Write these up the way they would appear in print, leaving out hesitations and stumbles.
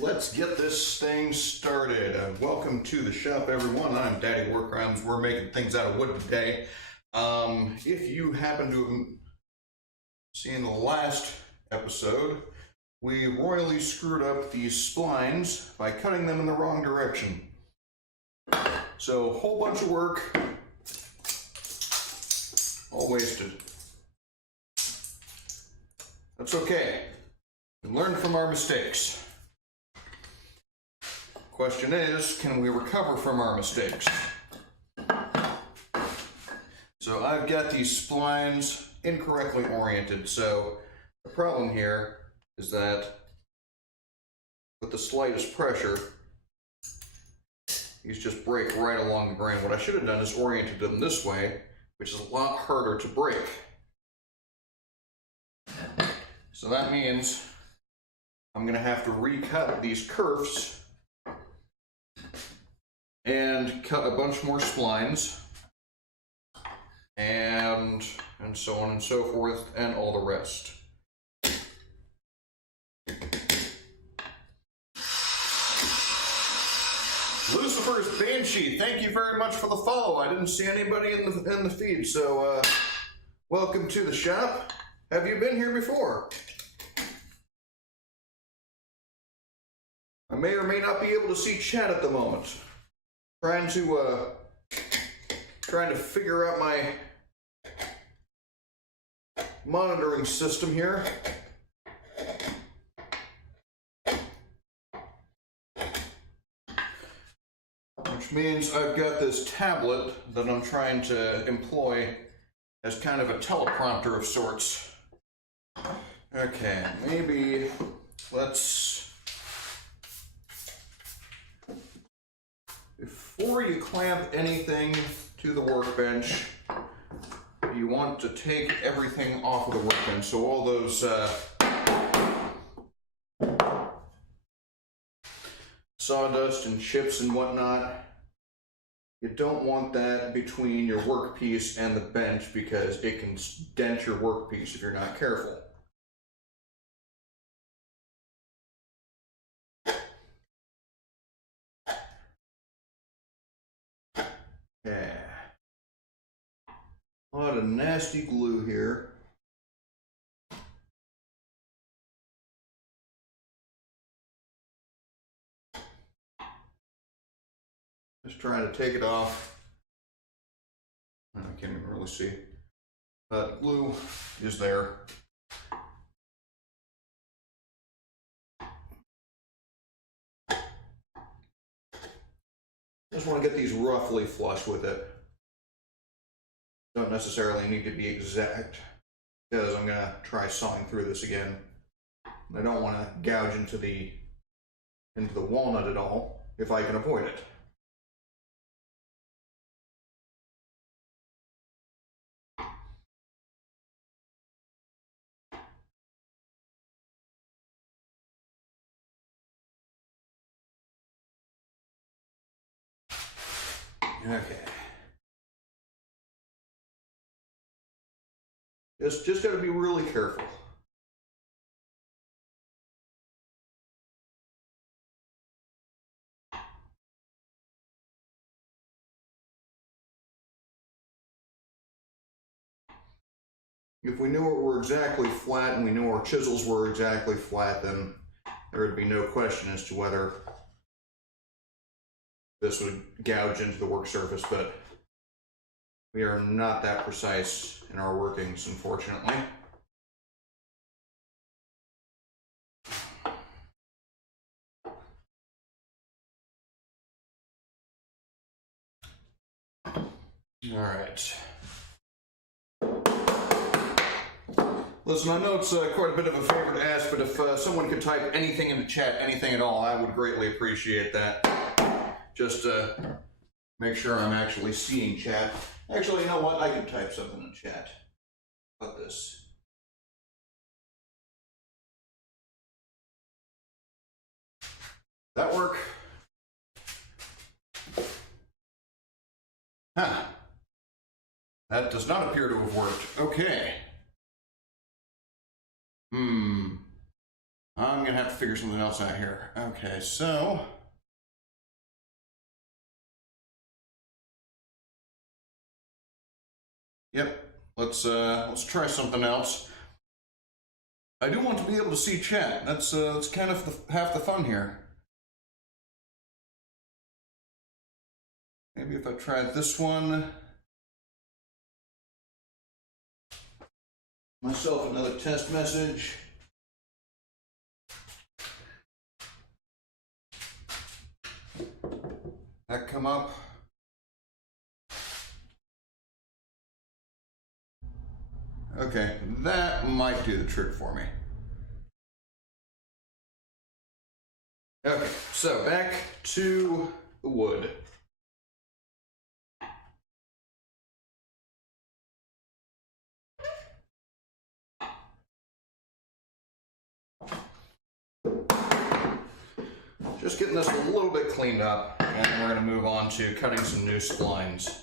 Let's get this thing started. Welcome to the shop, everyone. I'm Daddy Warcrimes. We're making things out of wood today. If you happen to have seen the last episode, we royally screwed up these splines by cutting them in the wrong direction. So, a whole bunch of work, all wasted. That's okay. We learn from our mistakes. Question is, can we recover from our mistakes? So I've got these splines incorrectly oriented, so the problem here is that with the slightest pressure, these just break right along the grain. What I should have done is oriented them this way, which is a lot harder to break. So that means I'm going to have to recut these kerfs and cut a bunch more splines, and so on and so forth, and all the rest. Lucifer's Banshee, thank you very much for the follow. I didn't see anybody in the feed, so welcome to the shop. Have you been here before? I may or may not be able to see chat at the moment. Trying to figure out my monitoring system here. Which means I've got this tablet that I'm trying to employ as kind of a teleprompter of sorts. Okay, maybe let's... Before you clamp anything to the workbench, you want to take everything off of the workbench. So all those sawdust and chips and whatnot, you don't want that between your workpiece and the bench because it can dent your workpiece if you're not careful. Yeah. A lot of nasty glue here. Just trying to take it off. I can't even really see. But glue is there. Just want to get these roughly flush with it. Don't necessarily need to be exact because I'm going to try sawing through this again. I don't want to gouge into the walnut at all if I can avoid it. Okay. Just got to be really careful. If we knew it were exactly flat and we knew our chisels were exactly flat, then there would be no question as to whether this would gouge into the work surface, but we are not that precise in our workings, unfortunately. All right. Listen, I know it's quite a bit of a favor to ask, but if someone could type anything in the chat, anything at all, I would greatly appreciate that. Just make sure I'm actually seeing chat. Actually, you know what? I can type something in chat. How about this? That work? Huh. That does not appear to have worked. Okay. I'm I'm gonna have to figure something else out here. Okay, so. Yep, let's try something else. I do want to be able to see chat. That's kind of half the fun here. Maybe if I try this one. Myself another test message. That come up. Okay, that might do the trick for me. Okay, so back to the wood. Just getting this a little bit cleaned up, and then we're going to move on to cutting some new splines.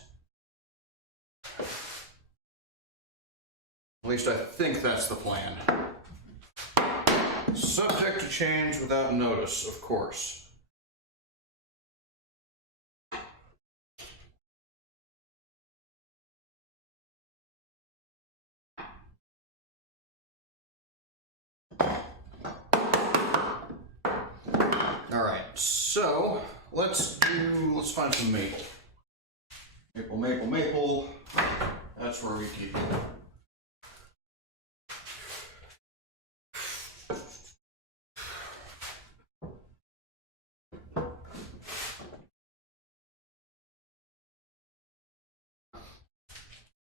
At least I think that's the plan. Subject to change without notice, of course. Alright, so let's find some maple. Maple, maple, maple. That's where we keep it.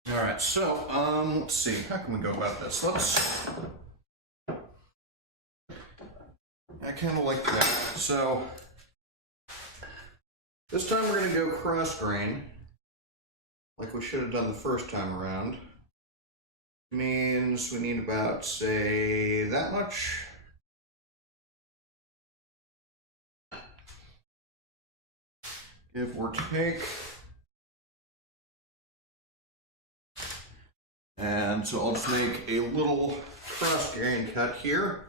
All right, so let's see. How can we go about this? I kind of like that. So this time we're going to go cross grain, like we should have done the first time around. Means we need about, say, that much. Give or take. And so I'll just make a little cross grain cut here.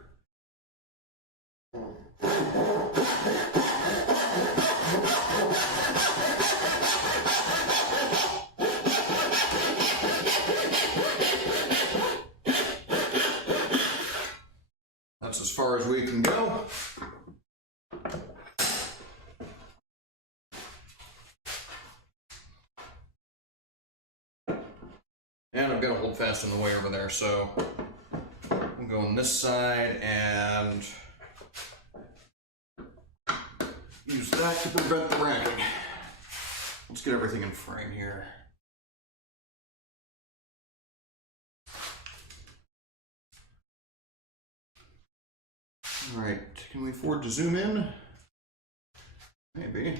That's as far as we can go. And I've got a hold fast in the way over there, so I'm going this side and use that to prevent the racking. Let's get everything in frame here. All right, can we afford to zoom in? Maybe.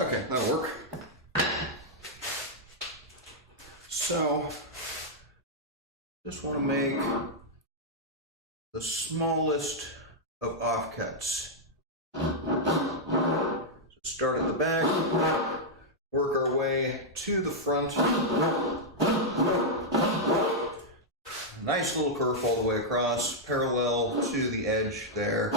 Okay, that'll work. So, just want to make the smallest of offcuts. So start at the back, work our way to the front. Nice little curve all the way across, parallel to the edge there.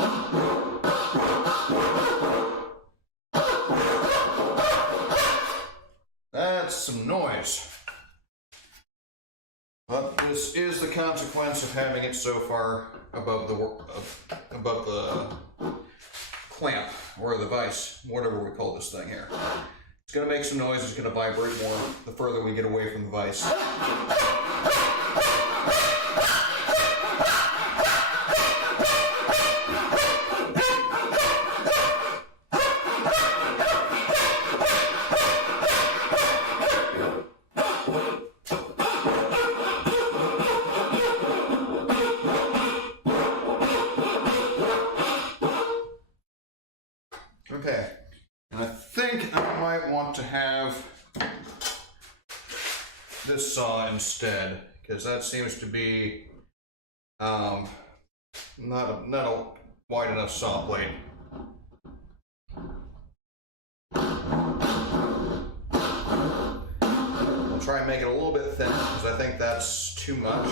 That's some noise. But this is the consequence of having it so far above the clamp or the vise, whatever we call this thing here. It's going to make some noise. It's going to vibrate more the further we get away from the vise. Okay, and I think I might want to have this saw instead, because that seems to be not a wide enough saw blade. I'll try and make it a little bit thin, because I think that's too much.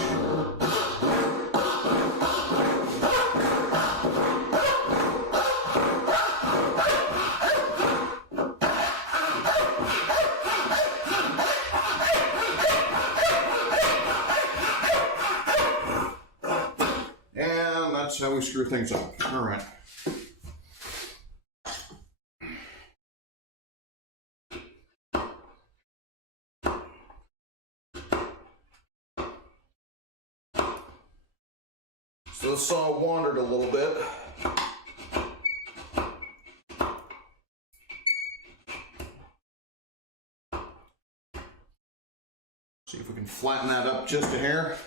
And that's how we screw things up. All right. So the saw wandered a little bit. See if we can flatten that up just a hair.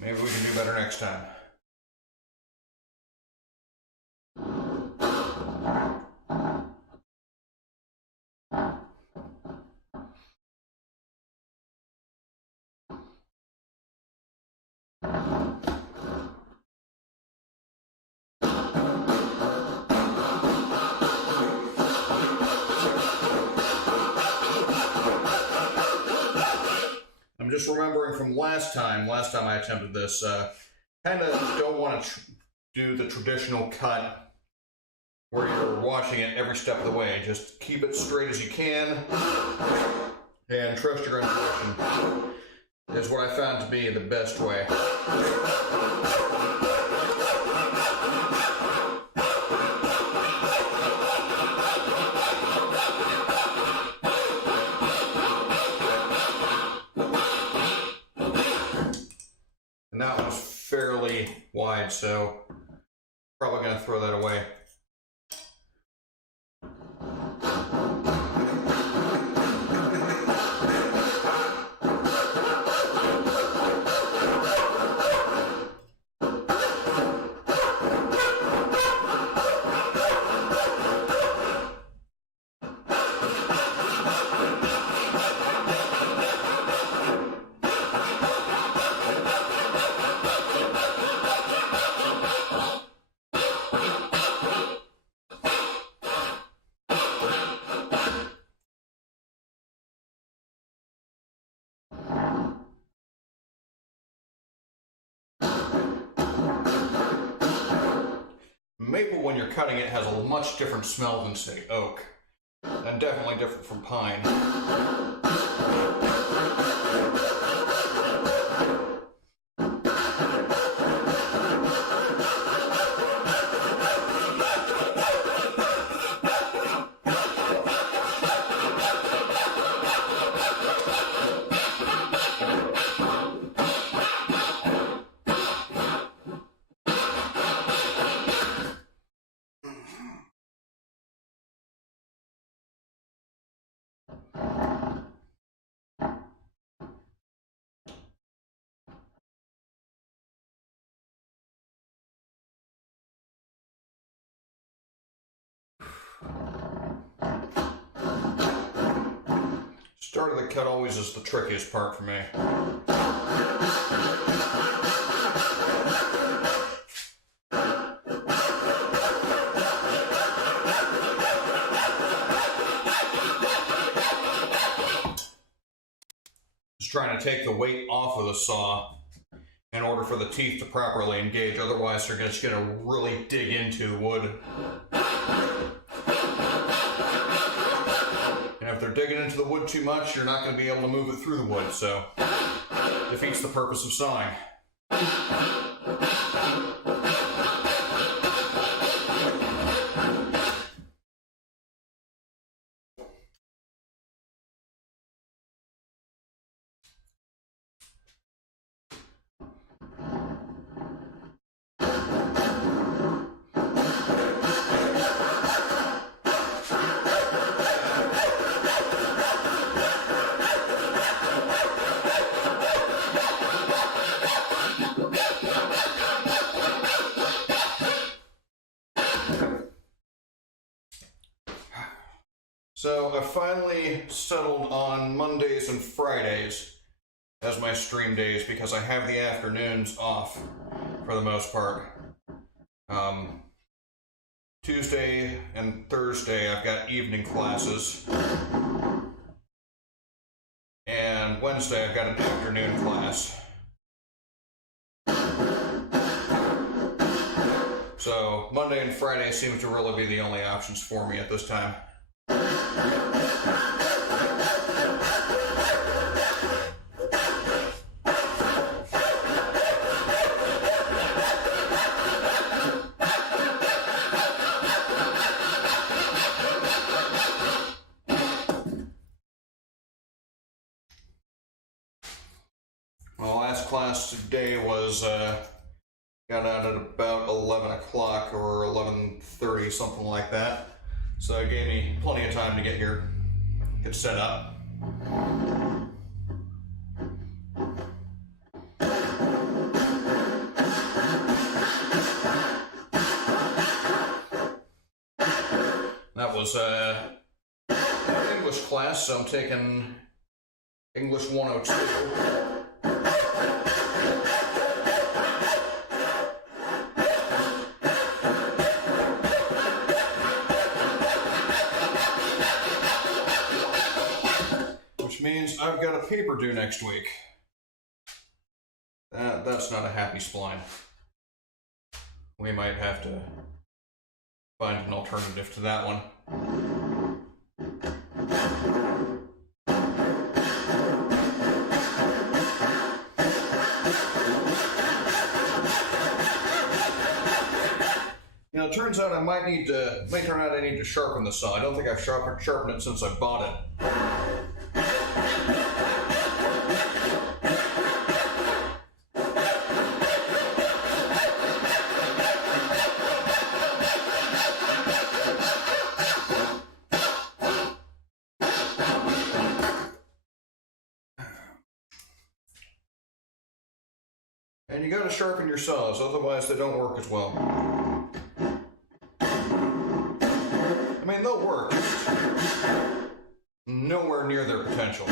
Maybe we can do better next time. I'm just remembering from last time I attempted this, kind of don't want to do the traditional cut where you're washing it every step of the way. Just keep it straight as you can and trust your intuition is what I found to be the best way. And that was fairly wide, so probably going to throw that away. Maple, when you're cutting it, has a much different smell than, say, oak, and definitely different from pine. Start of the cut always is the trickiest part for me. Just trying to take the weight off of the saw in order for the teeth to properly engage, otherwise they're just going to really dig into the wood. And if they're digging into the wood too much, you're not going to be able to move it through the wood, so it defeats the purpose of sawing. So I finally settled on Mondays and Fridays as my stream days because I have the afternoons off for the most part. Tuesday and Thursday I've got evening classes, and Wednesday I've got an afternoon class. So Monday and Friday seem to really be the only options for me at this time. My last class today was got out at about 11 o'clock or 11:30, something like that. So it gave me plenty of time to get here, get set up. That was English class, so I'm taking English 102. Which means I've got a paper due next week. That's not a happy spline. We might have to find an alternative to that one. You know, it turns out I may turn out I need to sharpen the saw. I don't think I've sharpened it since I bought it. And you gotta sharpen your saws, otherwise they don't work as well. I mean, they'll work, nowhere near their potential.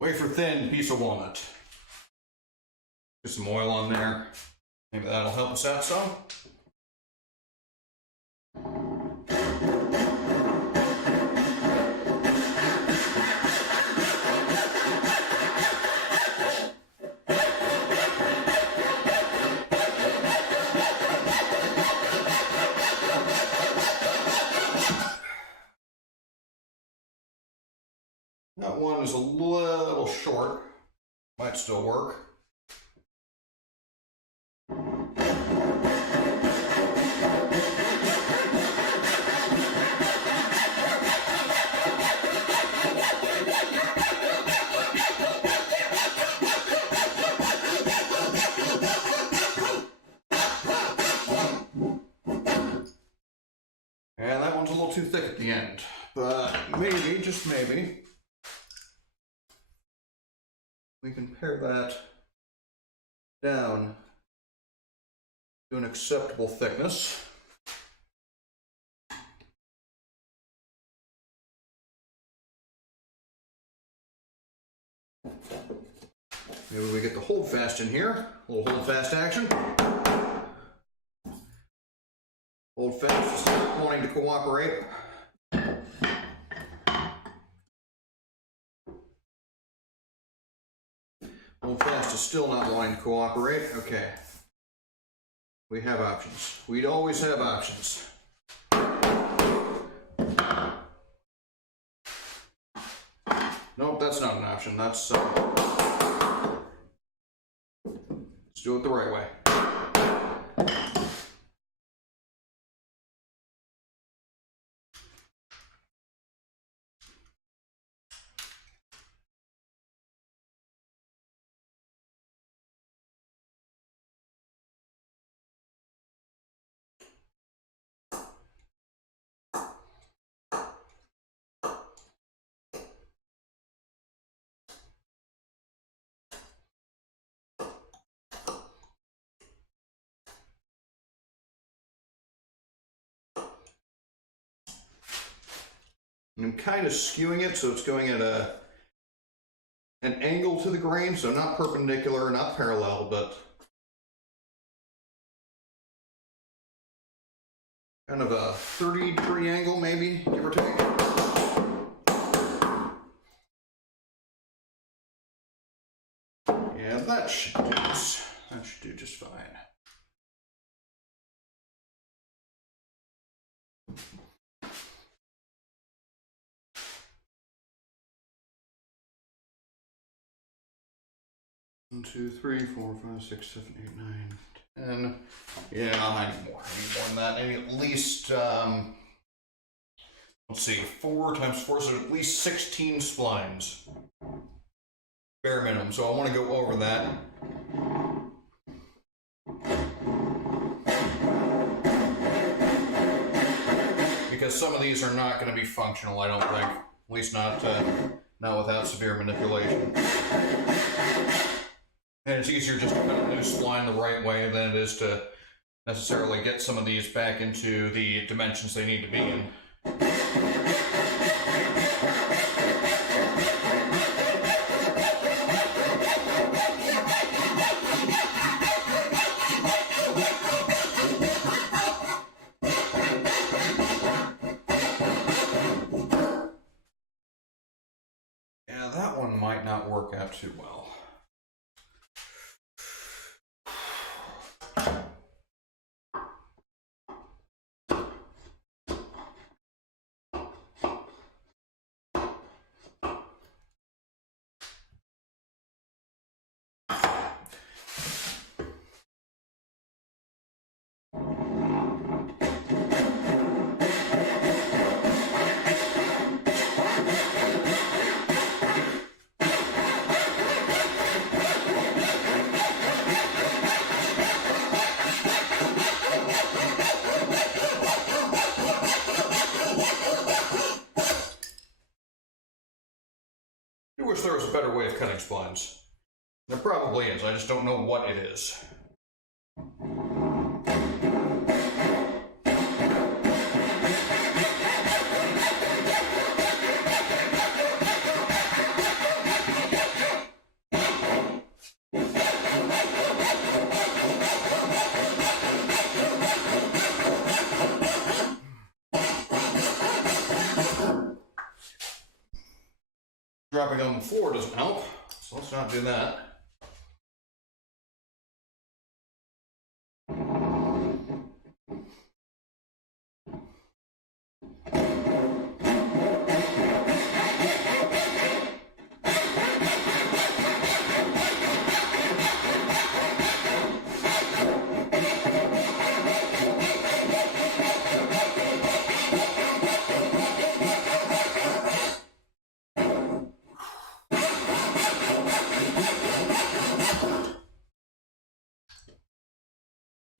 Wafer thin piece of walnut. Get some oil on there. Maybe that'll help us out some. That one is a little short. Might still work. And that one's a little too thick at the end. But maybe, just maybe, we can pare that down to an acceptable thickness. Maybe we get the hold fast in here. A little hold fast action. Hold fast is not wanting to cooperate. Hold fast is still not wanting to cooperate. Okay. We have options. We'd always have options. Nope, that's not an option. That's let's do it the right way. And I'm kind of skewing it so it's going at an angle to the grain, so not perpendicular, not parallel, but kind of a 30-degree angle, maybe, give or take. Yeah, that should do just fine. One, two, three, 4, 5, 6, 7, 8, 9, 10. Yeah, I need more. I need more than that. I need at least, let's see, 4 times 4, so at least 16 splines. Bare minimum, so I want to go over that. Because some of these are not going to be functional, I don't think. At least not without severe manipulation. And it's easier just to cut a new spline the right way than it is to necessarily get some of these back into the dimensions they need to be in. Yeah, that one might not work out too well. I wish there was a better way of cutting splines. There probably is, I just don't know what it is. Dropping on the floor doesn't help, so let's not do that.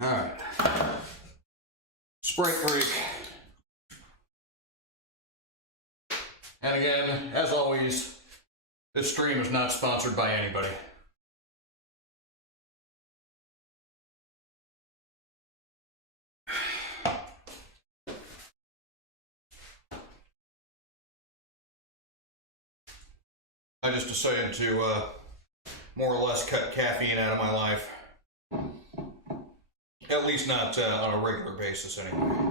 Alright. Sprite break. And again, as always, this stream is not sponsored by anybody. I just decided to more or less cut caffeine out of my life. At least not on a regular basis, anyway.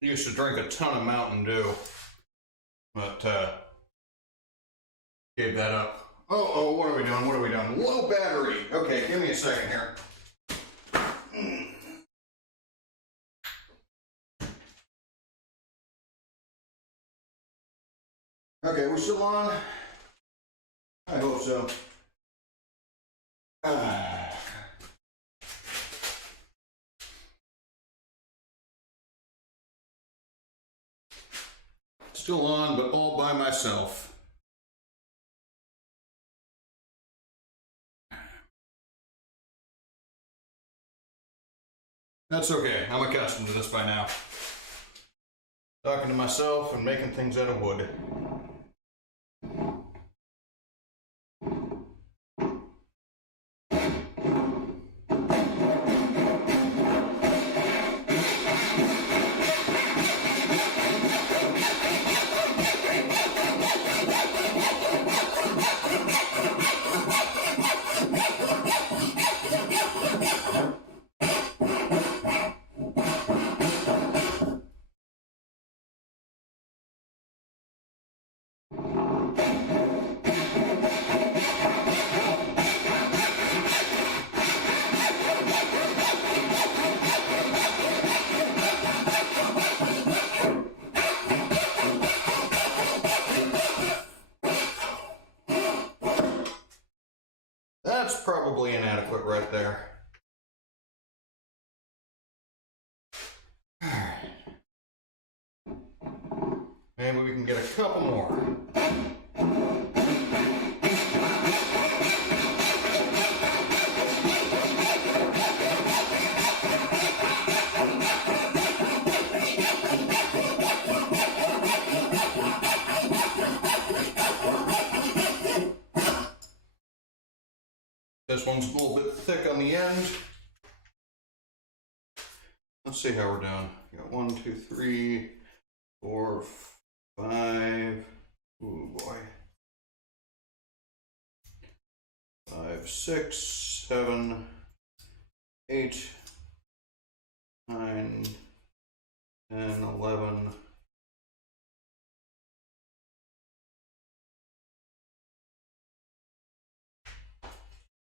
Used to drink a ton of Mountain Dew, but gave that up. Oh, what are we doing? What are we doing? Low battery. Okay, give me a second here. Okay, we're still on? I hope so. still on, but all by myself. That's okay, I'm accustomed to this by now. Talking to myself and making things out of wood. That's probably inadequate right there. Maybe we can get a couple more. This one's a little bit thick on the end. Let's see how we're doing. We got 1, 2, 3, 4, 5. Ooh boy. 5, 6, 7, 8, 9, 10, 11.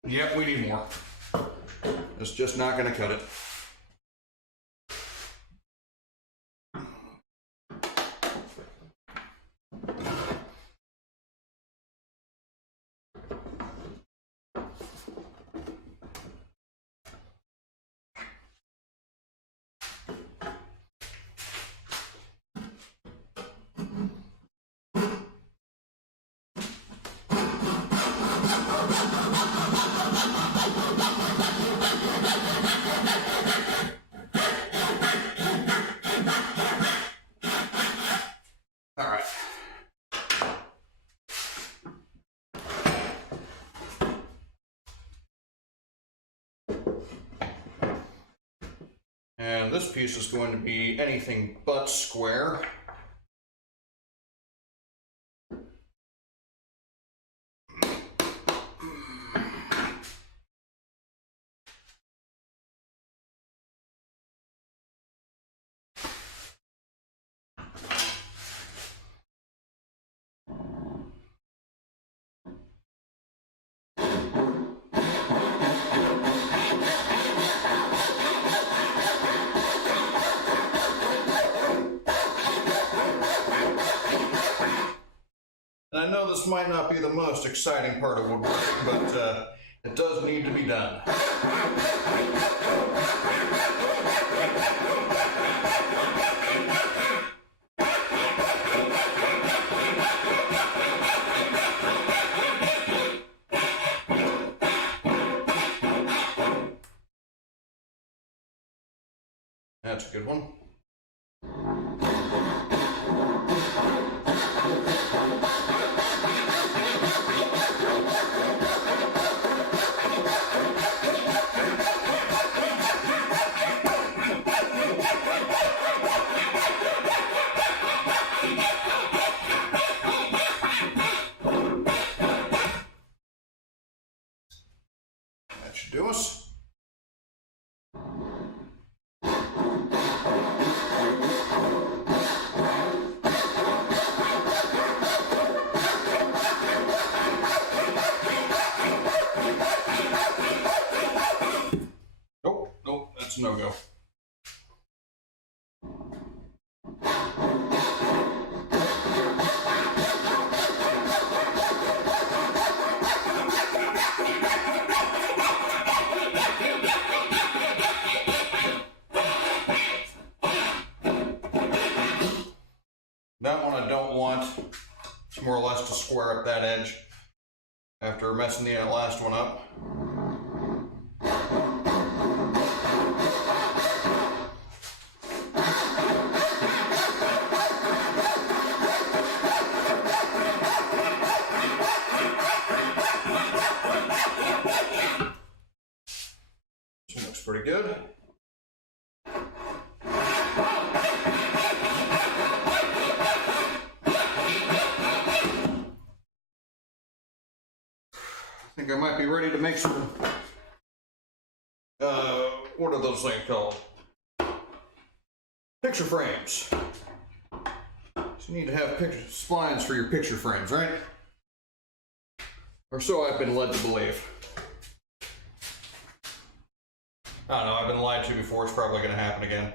Yep, we need more. It's just not going to cut it. And this piece is going to be anything but square. And I know this might not be the most exciting part of woodworking, but it does need to be done. That's a good one. That should do us. Nope, that's a no-go. That one I don't want is more or less to square up that edge after messing the last one up. This one looks pretty good. I think I might be ready to make some, what are those things called? Picture frames. So you need to have splines for your picture frames, right? Or so I've been led to believe. I don't know, I've been lied to before, it's probably going to happen again.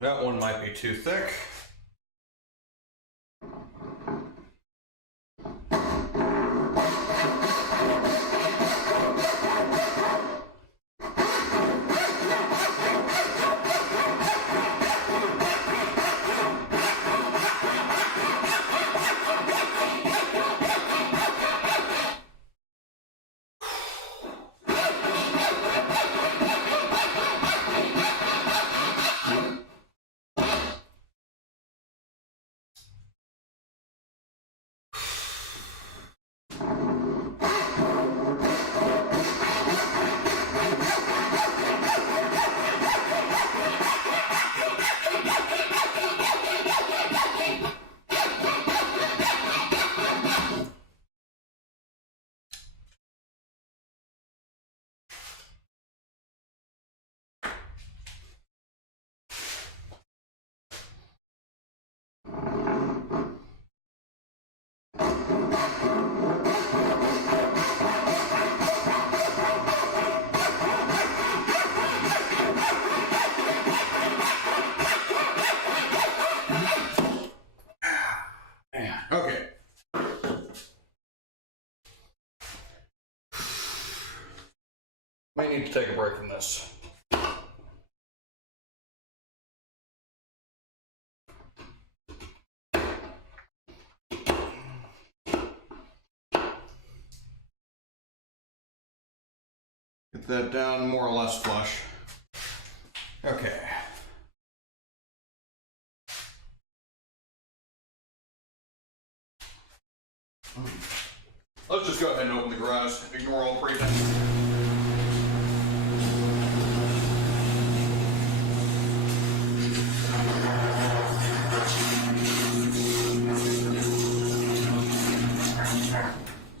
That one might be too thick. Okay. Might need to take a break from this. Get that down more or less flush. Okay. Let's just go ahead and open the garage. Ignore all pretense.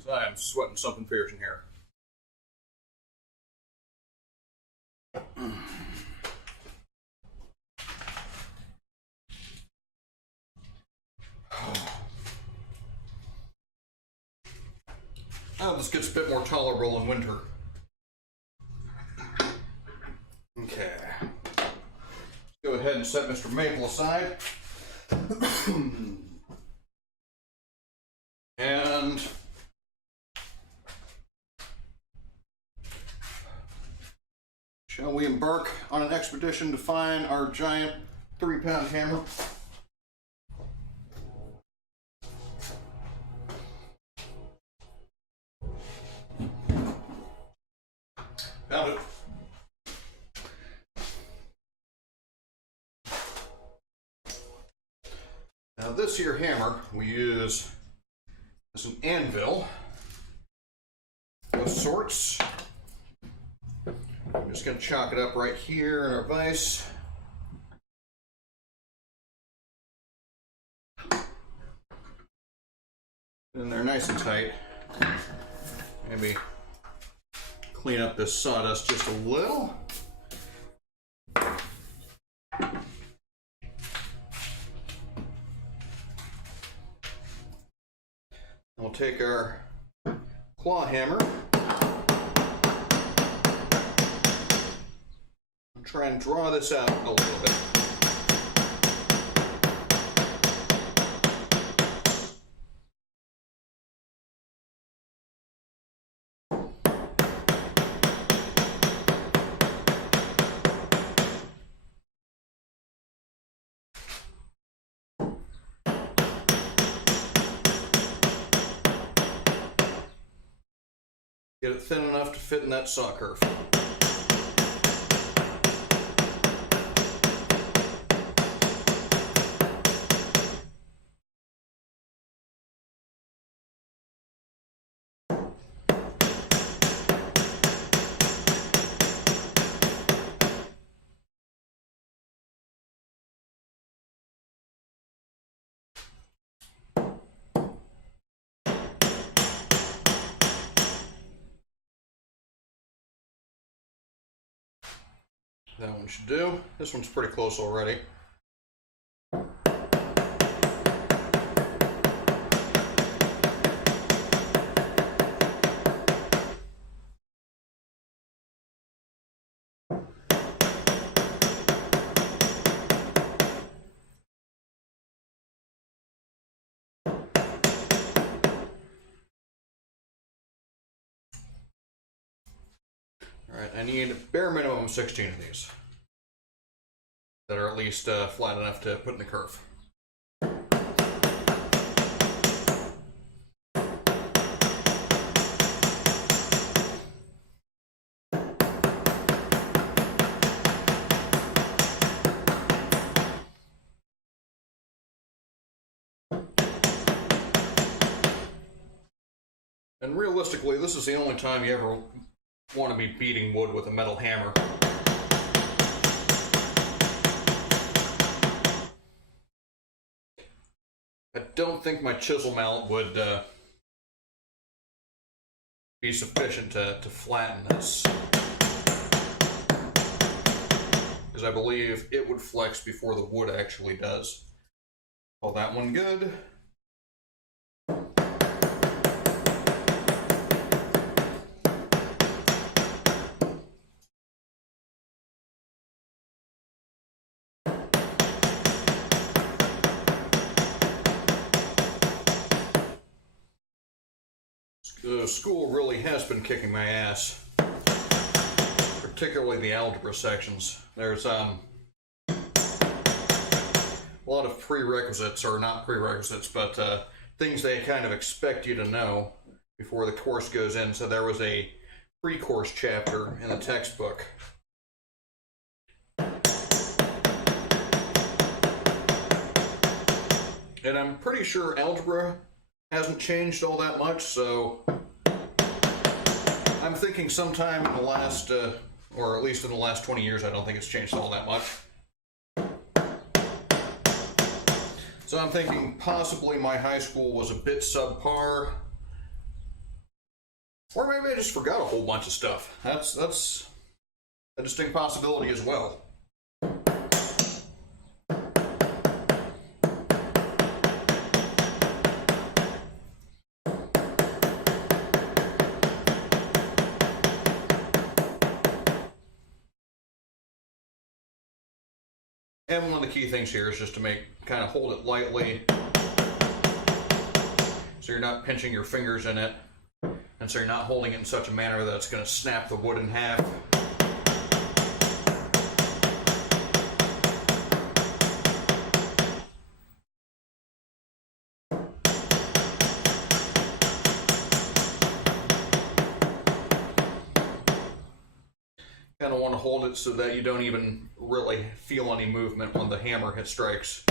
So I am sweating something fierce in here. Oh, this gets a bit more tolerable in winter. Okay. Let's go ahead and set Mr. Maple aside. And shall we embark on an expedition to find our giant 3-pound hammer? Found it. Now this here hammer we use as an anvil of sorts. I'm just going to chalk it up right here in our vise. nice and tight. Maybe clean up this sawdust just a little. We'll take our claw hammer and try and draw this out a little bit. Get it thin enough to fit in that saw curve. That one should do. This one's pretty close already. Alright, I need a bare minimum 16 of these that are at least flat enough to put in the curve. And realistically, this is the only time you ever want to be beating wood with a metal hammer. I don't think my chisel mallet would be sufficient to flatten this, because I believe it would flex before the wood actually does. Call that one good. School really has been kicking my ass, particularly the algebra sections. There's a lot of prerequisites, or not prerequisites, but things they kind of expect you to know before the course goes in. So there was a pre-course chapter in the textbook. And I'm pretty sure algebra hasn't changed all that much, so I'm thinking sometime in the last, or at least in the last 20 years, I don't think it's changed all that much. So I'm thinking possibly my high school was a bit subpar, or maybe I just forgot a whole bunch of stuff. That's a distinct possibility as well. And one of the key things here is just to kind of hold it lightly, so you're not pinching your fingers in it, and so you're not holding it in such a manner that it's going to snap the wood in half. Kind of want to hold it so that you don't even really feel any movement when the hammer hit strikes.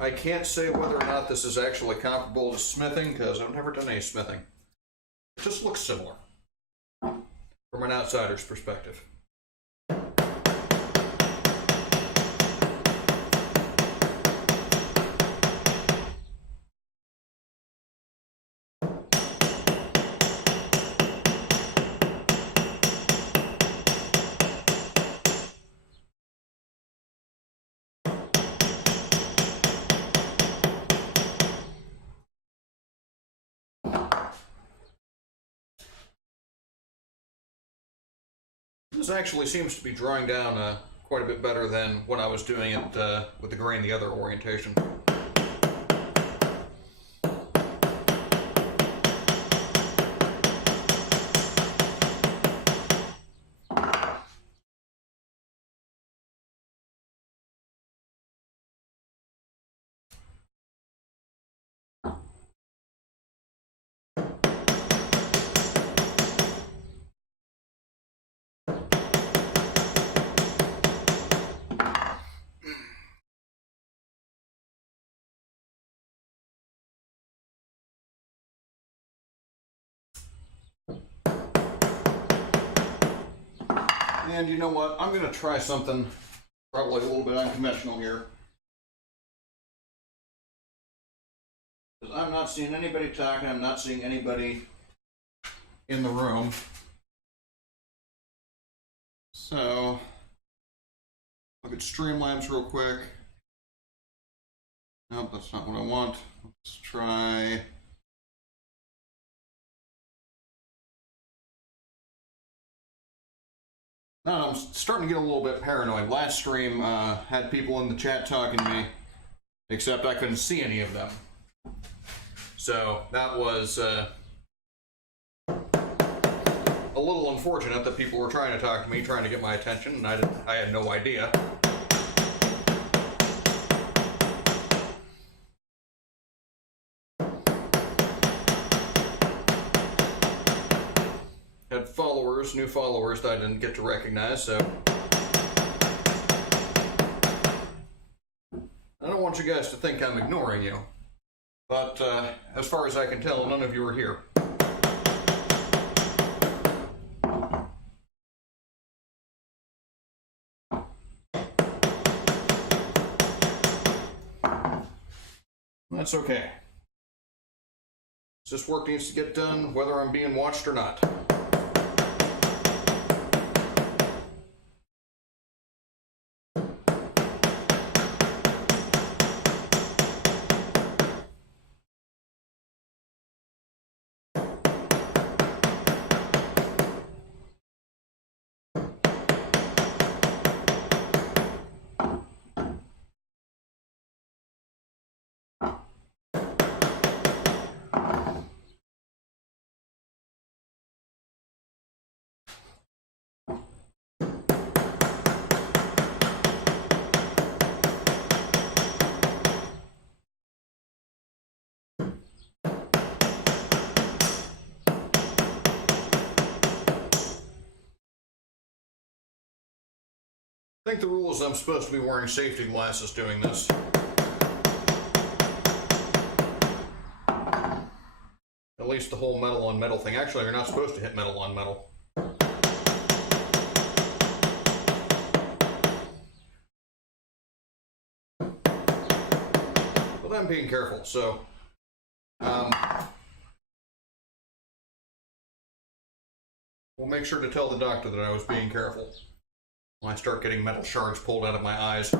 I can't say whether or not this is actually comparable to smithing, because I've never done any smithing. It just looks similar from an outsider's perspective. This actually seems to be drawing down quite a bit better than when I was doing it with the grain the other orientation. And you know what? I'm going to try something probably a little bit unconventional here. Because I'm not seeing anybody talking, I'm not seeing anybody in the room. So, look at Streamlabs real quick. Nope, that's not what I want. Let's try... No, I'm starting to get a little bit paranoid. Last stream had people in the chat talking to me, except I couldn't see any of them. So that was a little unfortunate that people were trying to talk to me, trying to get my attention, and I had no idea. Had followers, new followers that I didn't get to recognize, so I don't want you guys to think I'm ignoring you, but as far as I can tell, none of you are here. That's okay. This work needs to get done whether I'm being watched or not. I think the rule is I'm supposed to be wearing safety glasses doing this. At least the whole metal on metal thing. Actually, you're not supposed to hit metal on metal. But I'm being careful, so we'll make sure to tell the doctor that I was being careful when I start getting metal shards pulled out of my eyes.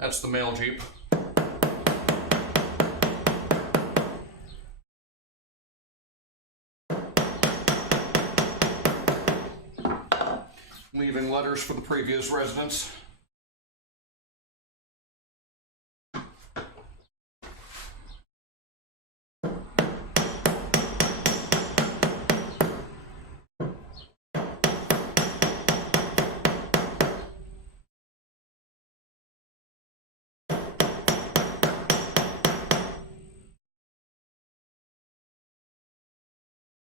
That's the mail Jeep. Leaving letters for the previous residents.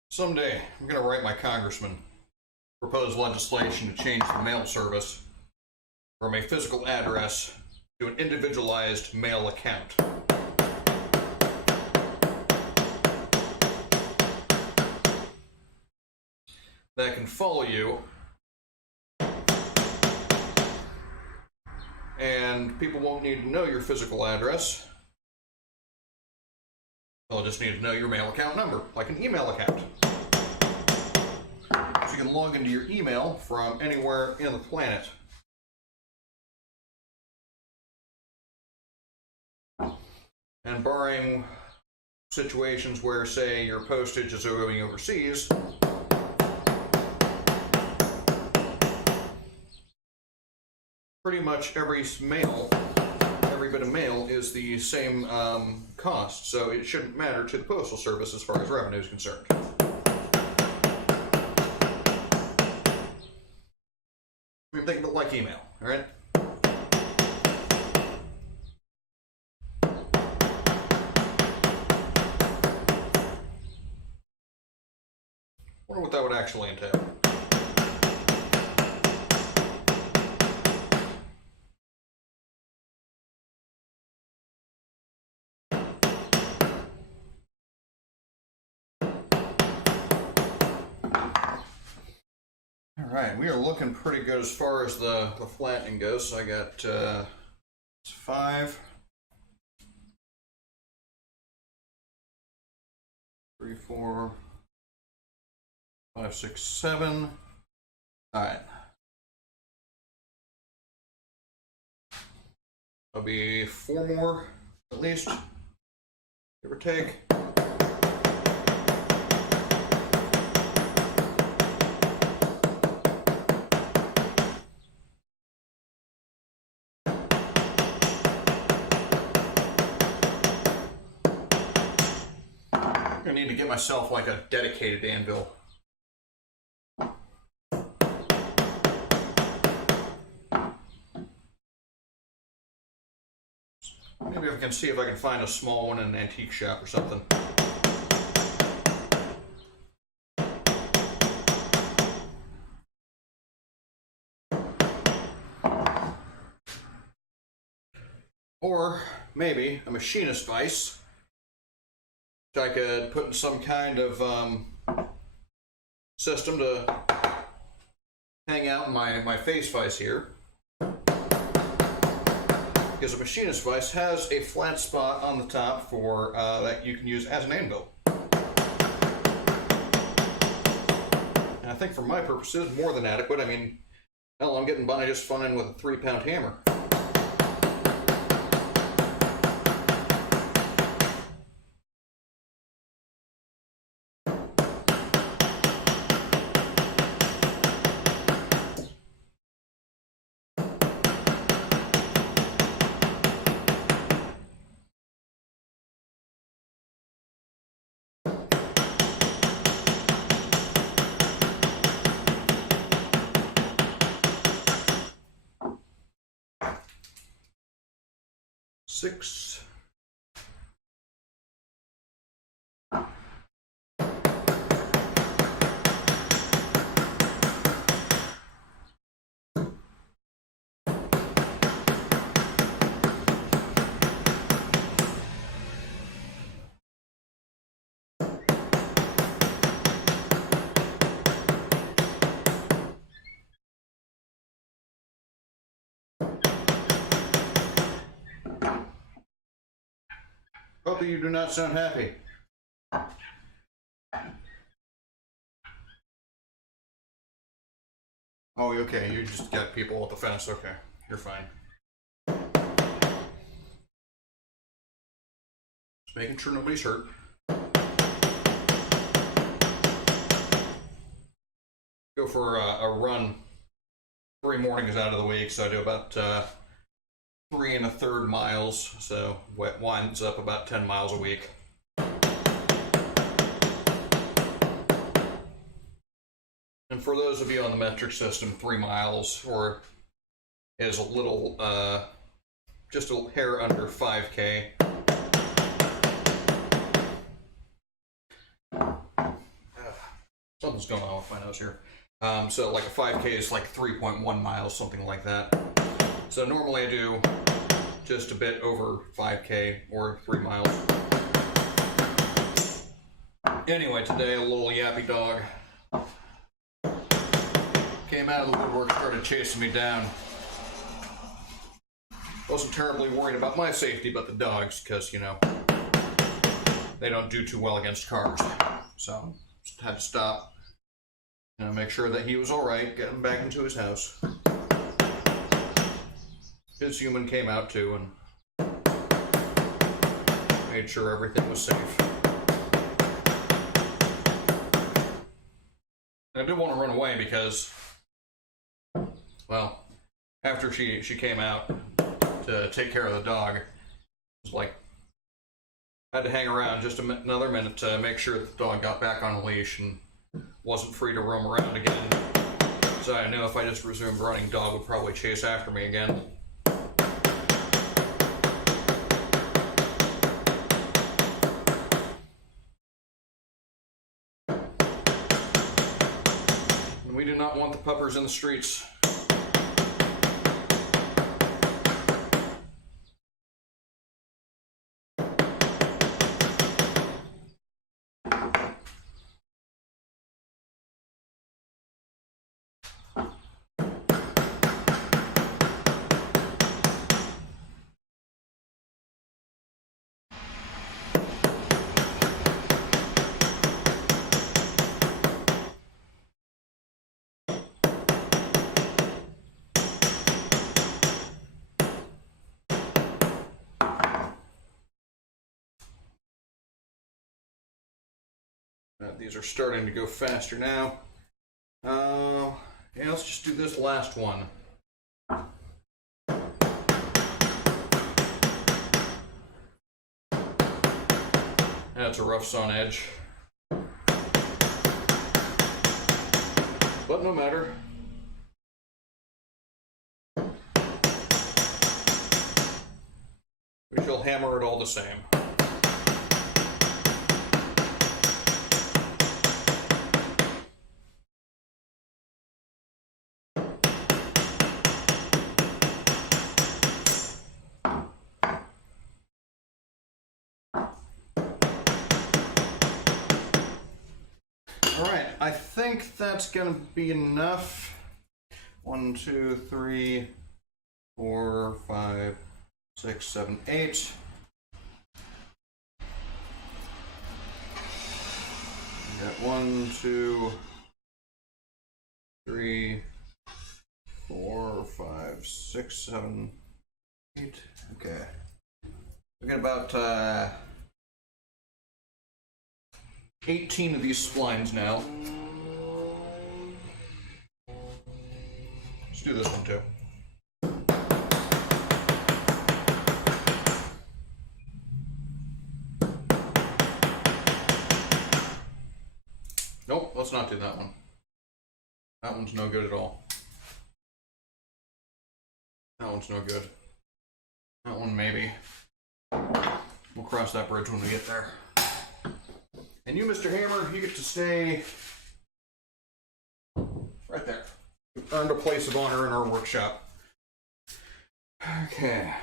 Someday, I'm going to write my congressman. Propose legislation to change the mail service from a physical address to an individualized mail account. That can follow you, and people won't need to know your physical address. They'll just need to know your mail account number, like an email account. you can log into your email from anywhere in the planet. And barring situations where, say, your postage is going overseas, pretty much every bit of mail is the same cost, so it shouldn't matter to the Postal Service as far as revenue is concerned. I mean, think of it like email, all right? I wonder what that would actually entail. All right, we are looking pretty good as far as the flattening goes. So I got 5, 3, 4, 5, 6, 7. All right. That'll be 4 more at least, give or take. I need to get myself like a dedicated anvil. Maybe I can see if I can find a small one in an antique shop or something. Or maybe a machinist vise, which I could put in some kind of system to hang out in my face vise here. Because a machinist vise has a flat spot on the top for that you can use as an anvil. And I think for my purposes, more than adequate. I mean, hell, I'm getting by just fine with a 3-pound hammer. Six. Both of you do not sound happy. Oh, okay, you just got people at the fence. Okay, you're fine. Just making sure nobody's hurt. Go for a run 3 mornings out of the week, so I do about 3 1/3 miles, so it winds up about 10 miles a week. And for those of you on the metric system, 3 miles is a little, just a hair under 5K. Something's going on with my nose here. So like a 5K is like 3.1 miles, something like that. So normally I do just a bit over 5K or 3 miles. Anyway, today a little yappy dog came out of the woodwork, started chasing me down. Wasn't terribly worried about my safety, but the dogs, because, you know, they don't do too well against cars. So just had to stop. Make sure that he was all right, get him back into his house. His human came out too and made sure everything was safe. And I did want to run away because, well, after she came out to take care of the dog, it was like I had to hang around just another minute to make sure that the dog got back on a leash and wasn't free to roam around again. So I knew if I just resumed running, dog would probably chase after me again. And we do not want the puppers in the streets. These are starting to go faster now. Yeah, let's just do this last one. That's a rough sawn edge. But no matter. We shall hammer it all the same. Alright, I think that's going to be enough. 1, 2, 3, 4, 5, 6, 7, 8. We got 1, 2, 3, 4, 5, 6, 7, 8. Okay. We got about 18 of these splines now. Let's do this one too. Nope, let's not do that one. That one's no good at all. That one's no good. That one maybe. We'll cross that bridge when we get there. And you, Mr. Hammer, you get to stay right there. You've earned a place of honor in our workshop. Okay.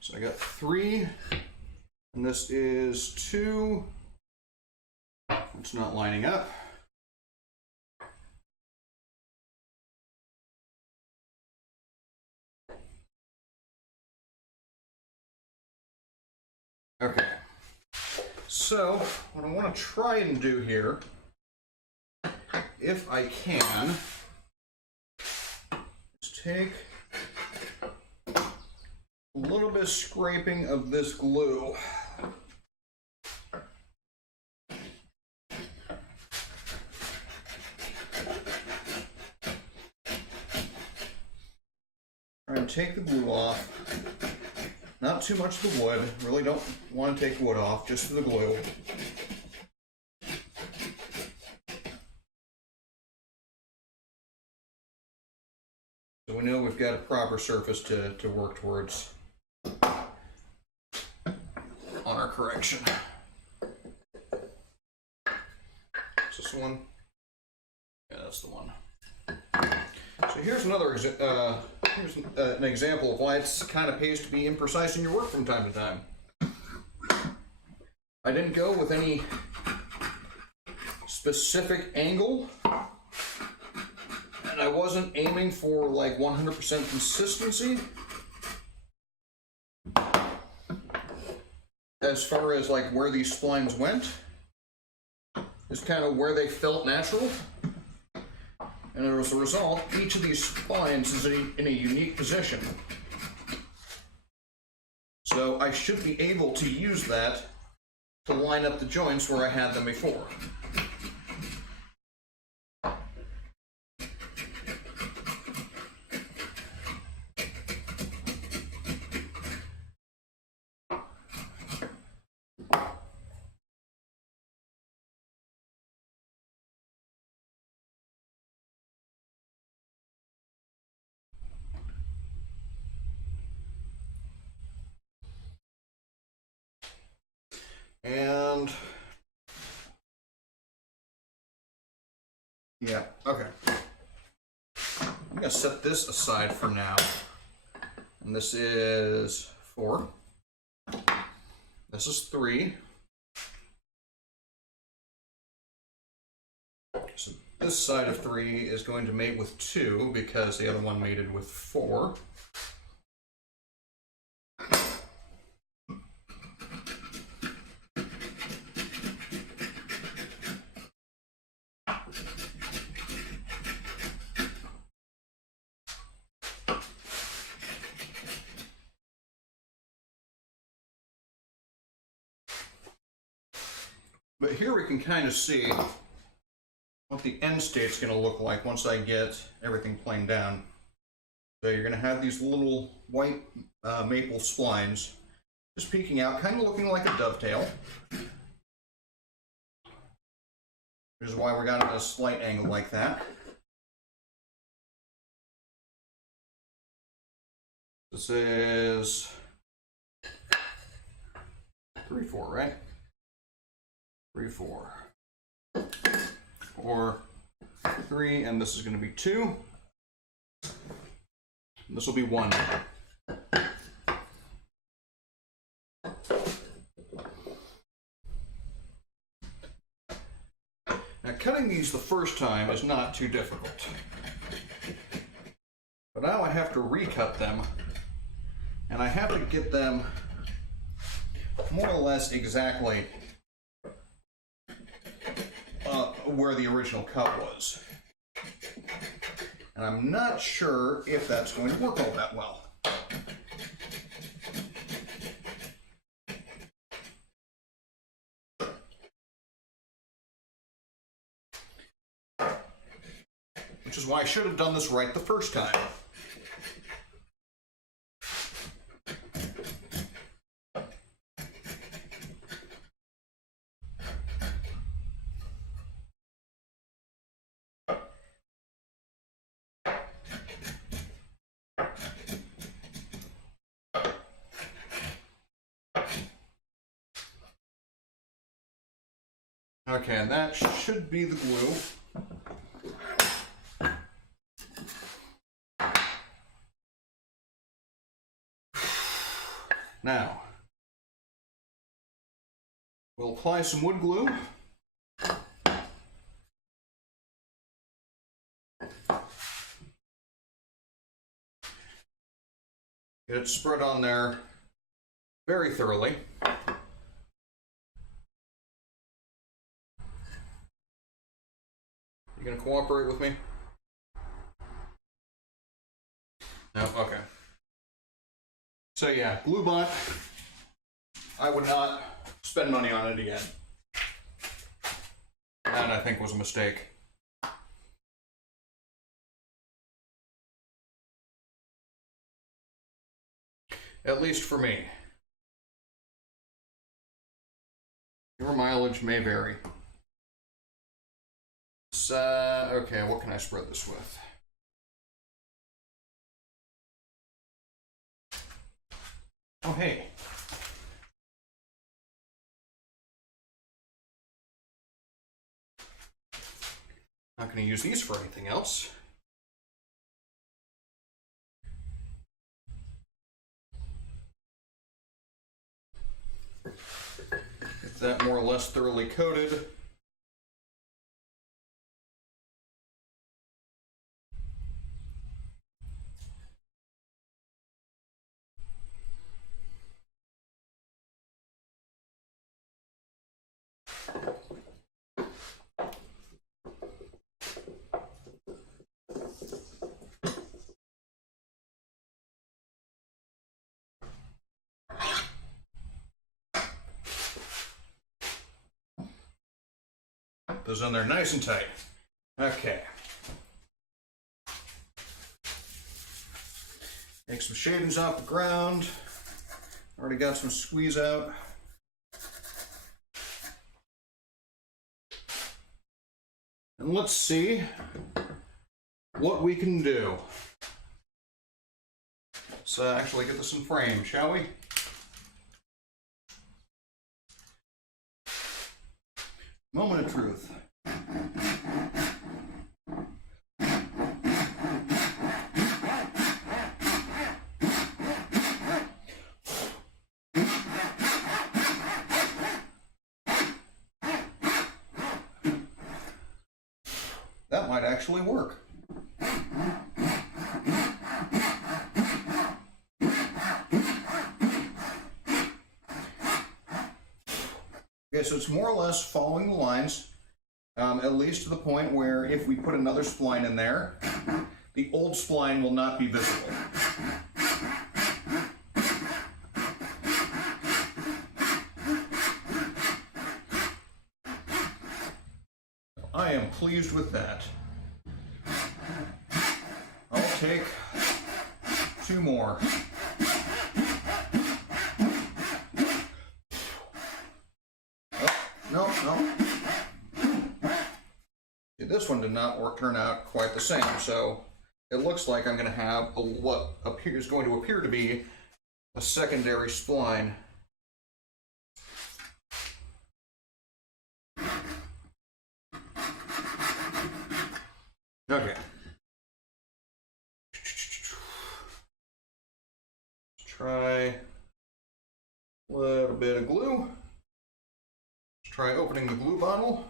So I got 3, and this is 2. It's not lining up. Okay, so what I want to try and do here, if I can, is take a little bit of scraping of this glue. Try and take the glue off. Not too much of the wood. Really don't want to take wood off, just the glue. So we know we've got a proper surface to work towards on our correction. Is this one? Yeah, that's the one. So here's another here's an example of why it's kind of pays to be imprecise in your work from time to time. I didn't go with any specific angle, and I wasn't aiming for like 100% consistency. as far as like where these splines went is kind of where they felt natural. And as a result, each of these splines is in a unique position. So I should be able to use that to line up the joints where I had them before. And yeah, okay. I'm gonna set this aside for now. And this is 4. This is 3. So this side of 3 is going to mate with 2 because the other one mated with 4. But here we can kind of see what the end state's going to look like once I get everything planed down. So you're going to have these little white maple splines just peeking out, kind of looking like a dovetail. Which is why we got it at a slight angle like that. This is 3/4, right? 3/4. 4, 3, and this is going to be 2. And this will be 1. Now, cutting these the first time is not too difficult. But now I have to recut them, and I have to get them more or less exactly where the original cut was. And I'm not sure if that's going to work all that well. Which is why I should have done this right the first time. Okay, and that should be the glue. Now, we'll apply some wood glue. Get it spread on there very thoroughly. You gonna cooperate with me? No? Okay. So yeah, glue bot. I would not spend money on it again. That I think was a mistake. At least for me. Your mileage may vary. So, okay, what can I spread this with? Oh, hey. Not going to use these for anything else. Get that more or less thoroughly coated. those in there nice and tight. Okay. Take some shavings off the ground. Already got some squeeze out. And let's see what we can do. Let's actually get this in frame, shall we? Moment of truth. That might actually work. Okay, so it's more or less following the lines, at least to the point where if we put another spline in there, the old spline will not be visible. I am pleased with that. I'll take 2 more. No. See, this one did not turn out quite the same, so it looks like I'm going to have what is going to appear to be a secondary spline. Okay. Let's try a little bit of glue. Let's try opening the glue bottle.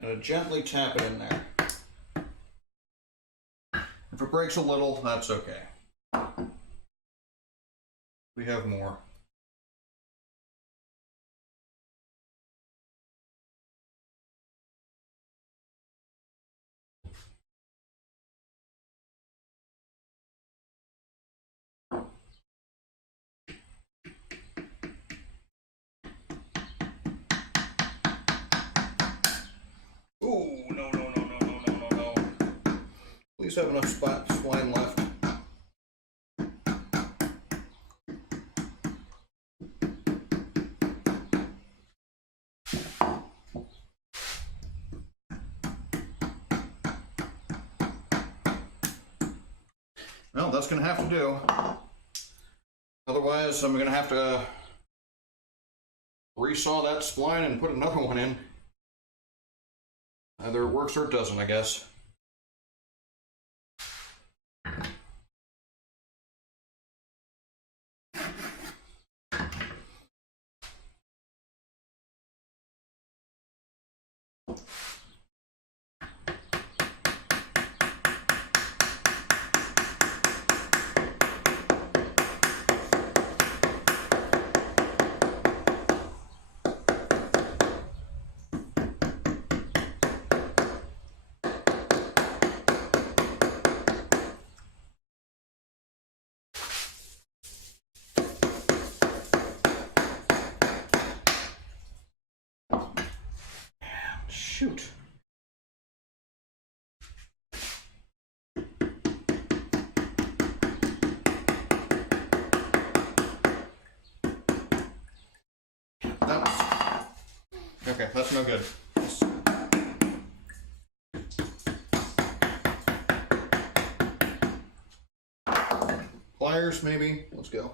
Gonna gently tap it in there. If it breaks a little, that's okay. We have more. Ooh, no. Please have enough spline left. Well, that's going to have to do. Otherwise, I'm going to have to resaw that spline and put another one in. Either it works or it doesn't, I guess. Shoot. Okay, that's no good. Pliers, maybe? Let's go.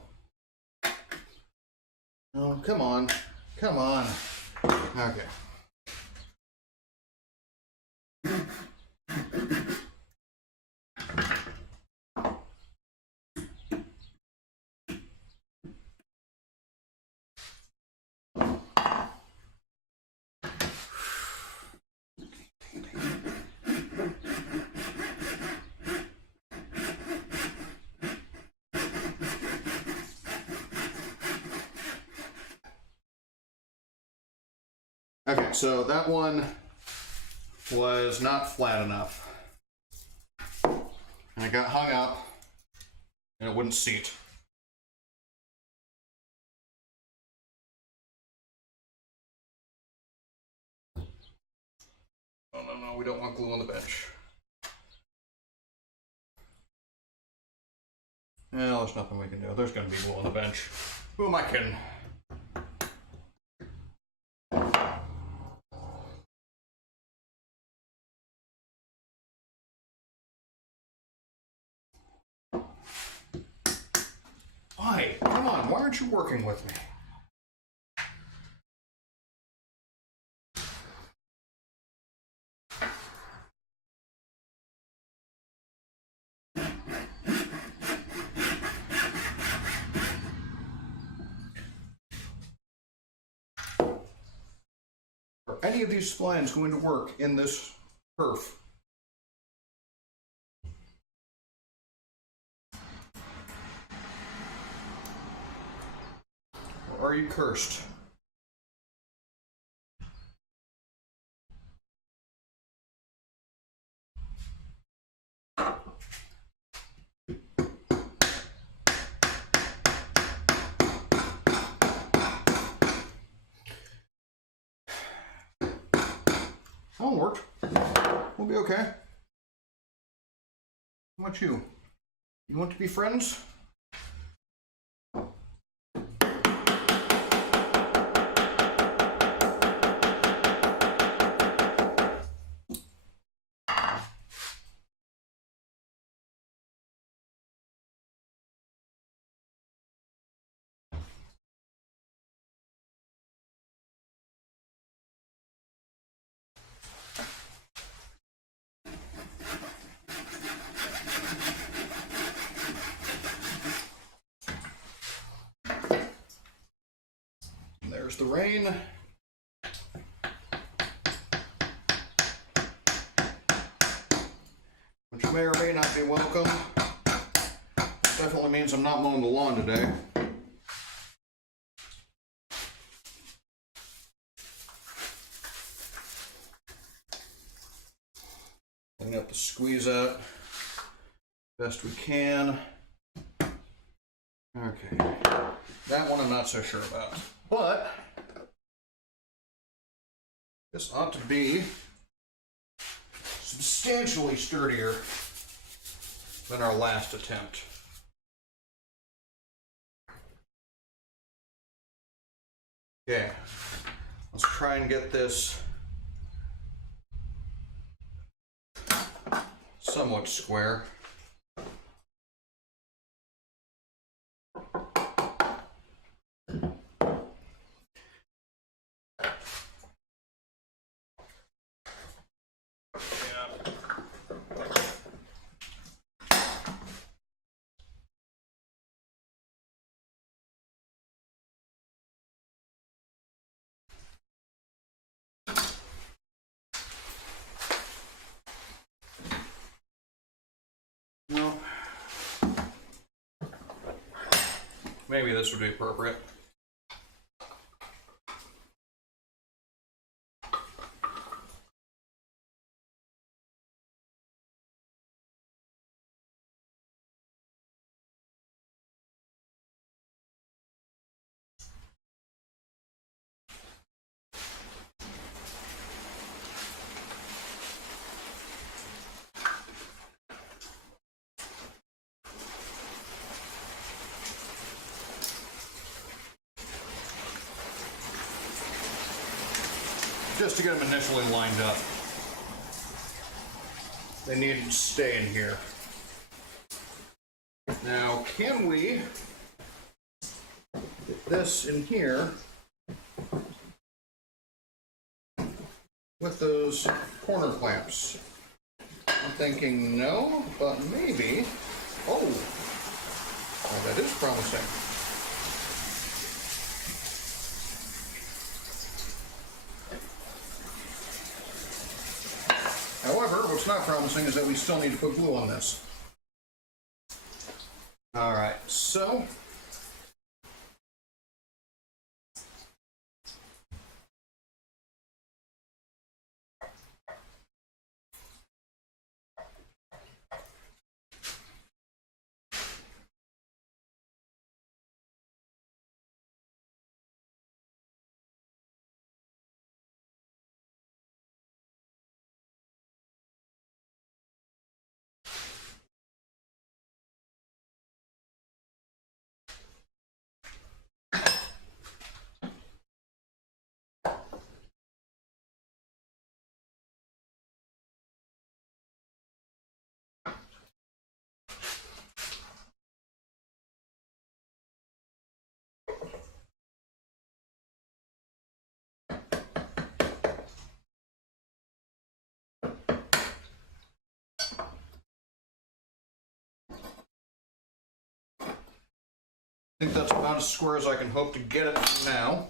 Oh, come on. Come on. Okay. Okay, so that one was not flat enough. And it got hung up and it wouldn't seat. Oh, no, we don't want glue on the bench. Well, there's nothing we can do. There's going to be glue on the bench. Who am I kidding? Why? Come on, why aren't you working with me? Are any of these splines going to work in this perf? Or are you cursed? That one worked. We'll be okay. How about you? You want to be friends? There's the rain. Which may or may not be welcome. Definitely means I'm not mowing the lawn today. Clean up the squeeze out best we can. Okay, that one I'm not so sure about, but this ought to be substantially sturdier than our last attempt. Okay, let's try and get this somewhat square. No. Maybe this would be appropriate. Just to get them initially lined up. They need to stay in here. Now, can we get this in here with those corner clamps? I'm thinking no, but maybe. Oh, well, that is promising. However, what's not promising is that we still need to put glue on this. All right, so I think that's about as square as I can hope to get it now.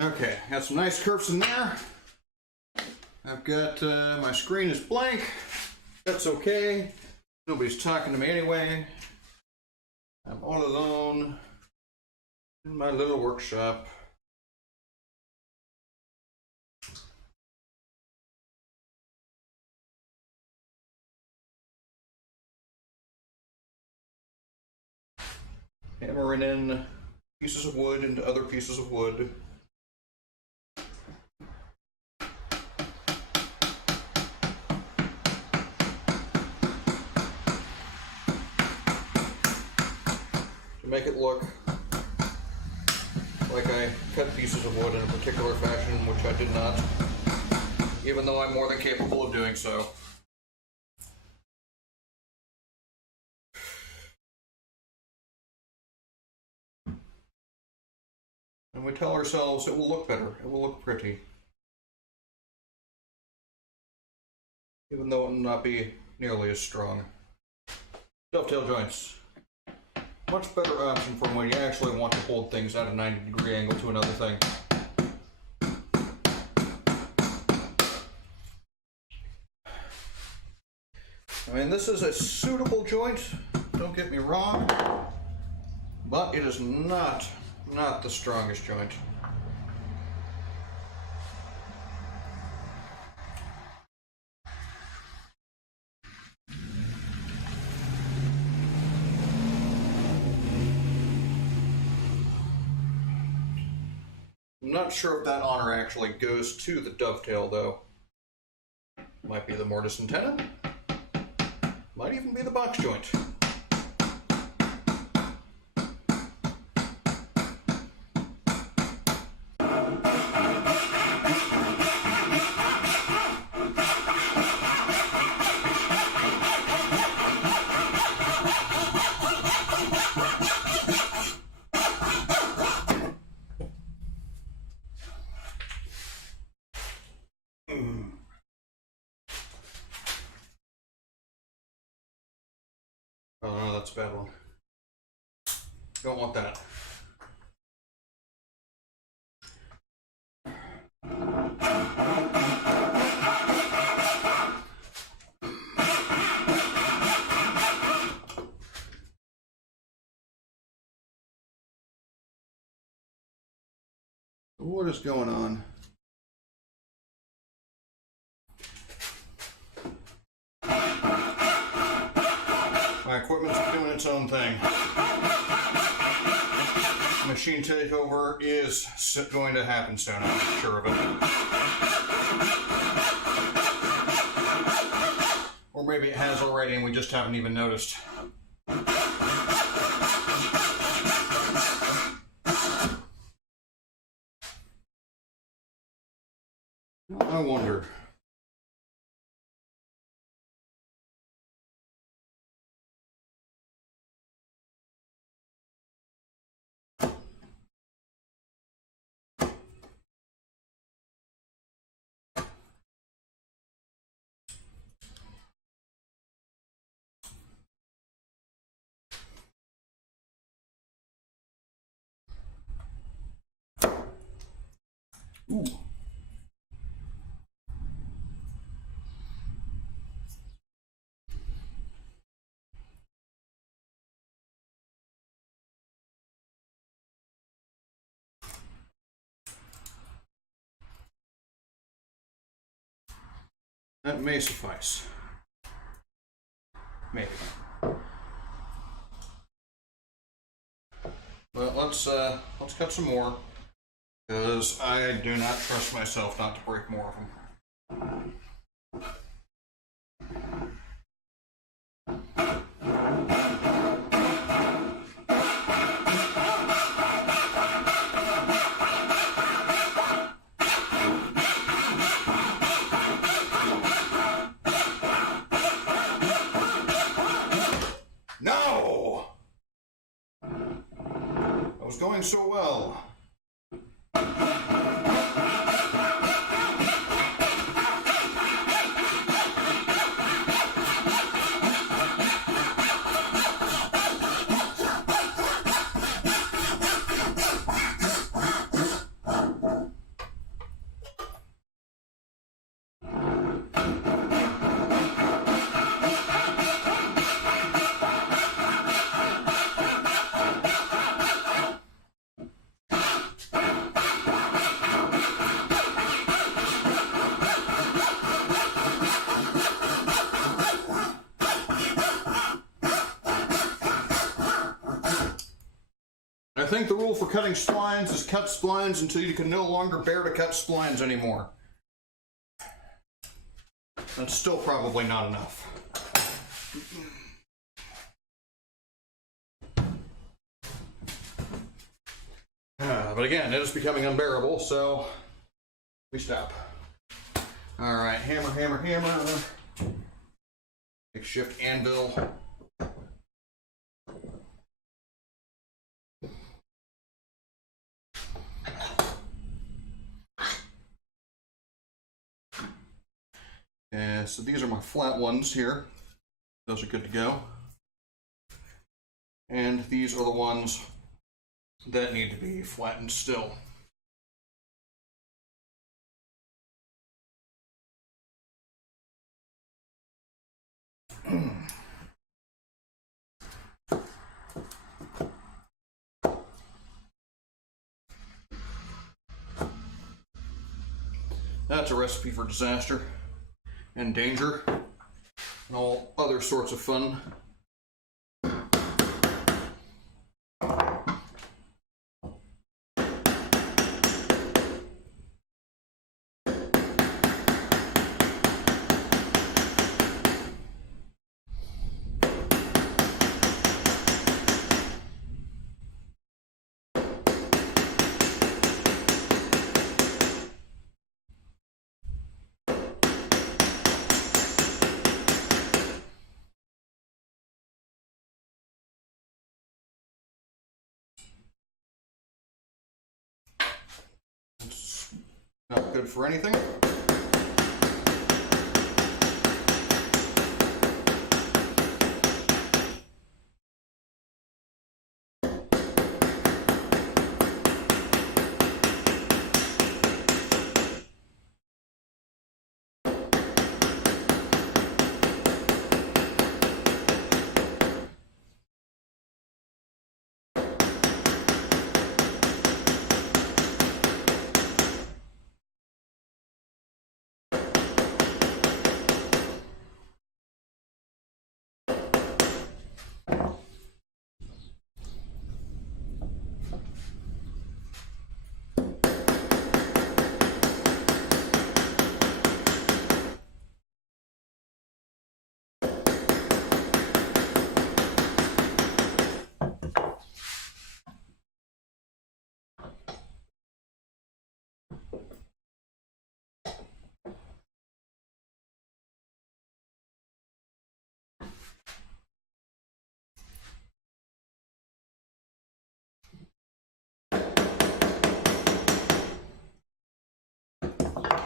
Okay, got some nice curves in there. I've got my screen is blank. That's okay. Nobody's talking to me anyway. I'm all alone in my little workshop. Hammering in pieces of wood into other pieces of wood. Make it look like I cut pieces of wood in a particular fashion, which I did not, even though I'm more than capable of doing so. And we tell ourselves it will look better, it will look pretty, even though it will not be nearly as strong. Dovetail joints. Much better option for when you actually want to hold things at a 90-degree angle to another thing. I mean, this is a suitable joint, don't get me wrong, but it is not the strongest joint. I'm not sure if that honor actually goes to the dovetail, though. Might be the mortise and tenon. Might even be the box joint. Oh no, that's a bad one. Don't want that. What is going on? My equipment's doing its own thing. Machine takeover is going to happen soon, I'm sure of it. Or maybe it has already and we just haven't even noticed. I wonder. Ooh. That may suffice. Maybe. But let's cut some more, because I do not trust myself not to break more of them. No! I was going so well. I think the rule for cutting splines is cut splines until you can no longer bear to cut splines anymore. That's still probably not enough. But again, it is becoming unbearable, so we stop. All right, hammer, hammer, hammer. Makeshift anvil. So these are my flat ones here. Those are good to go. And these are the ones that need to be flattened still. That's a recipe for disaster and danger and all other sorts of fun. It's not good for anything.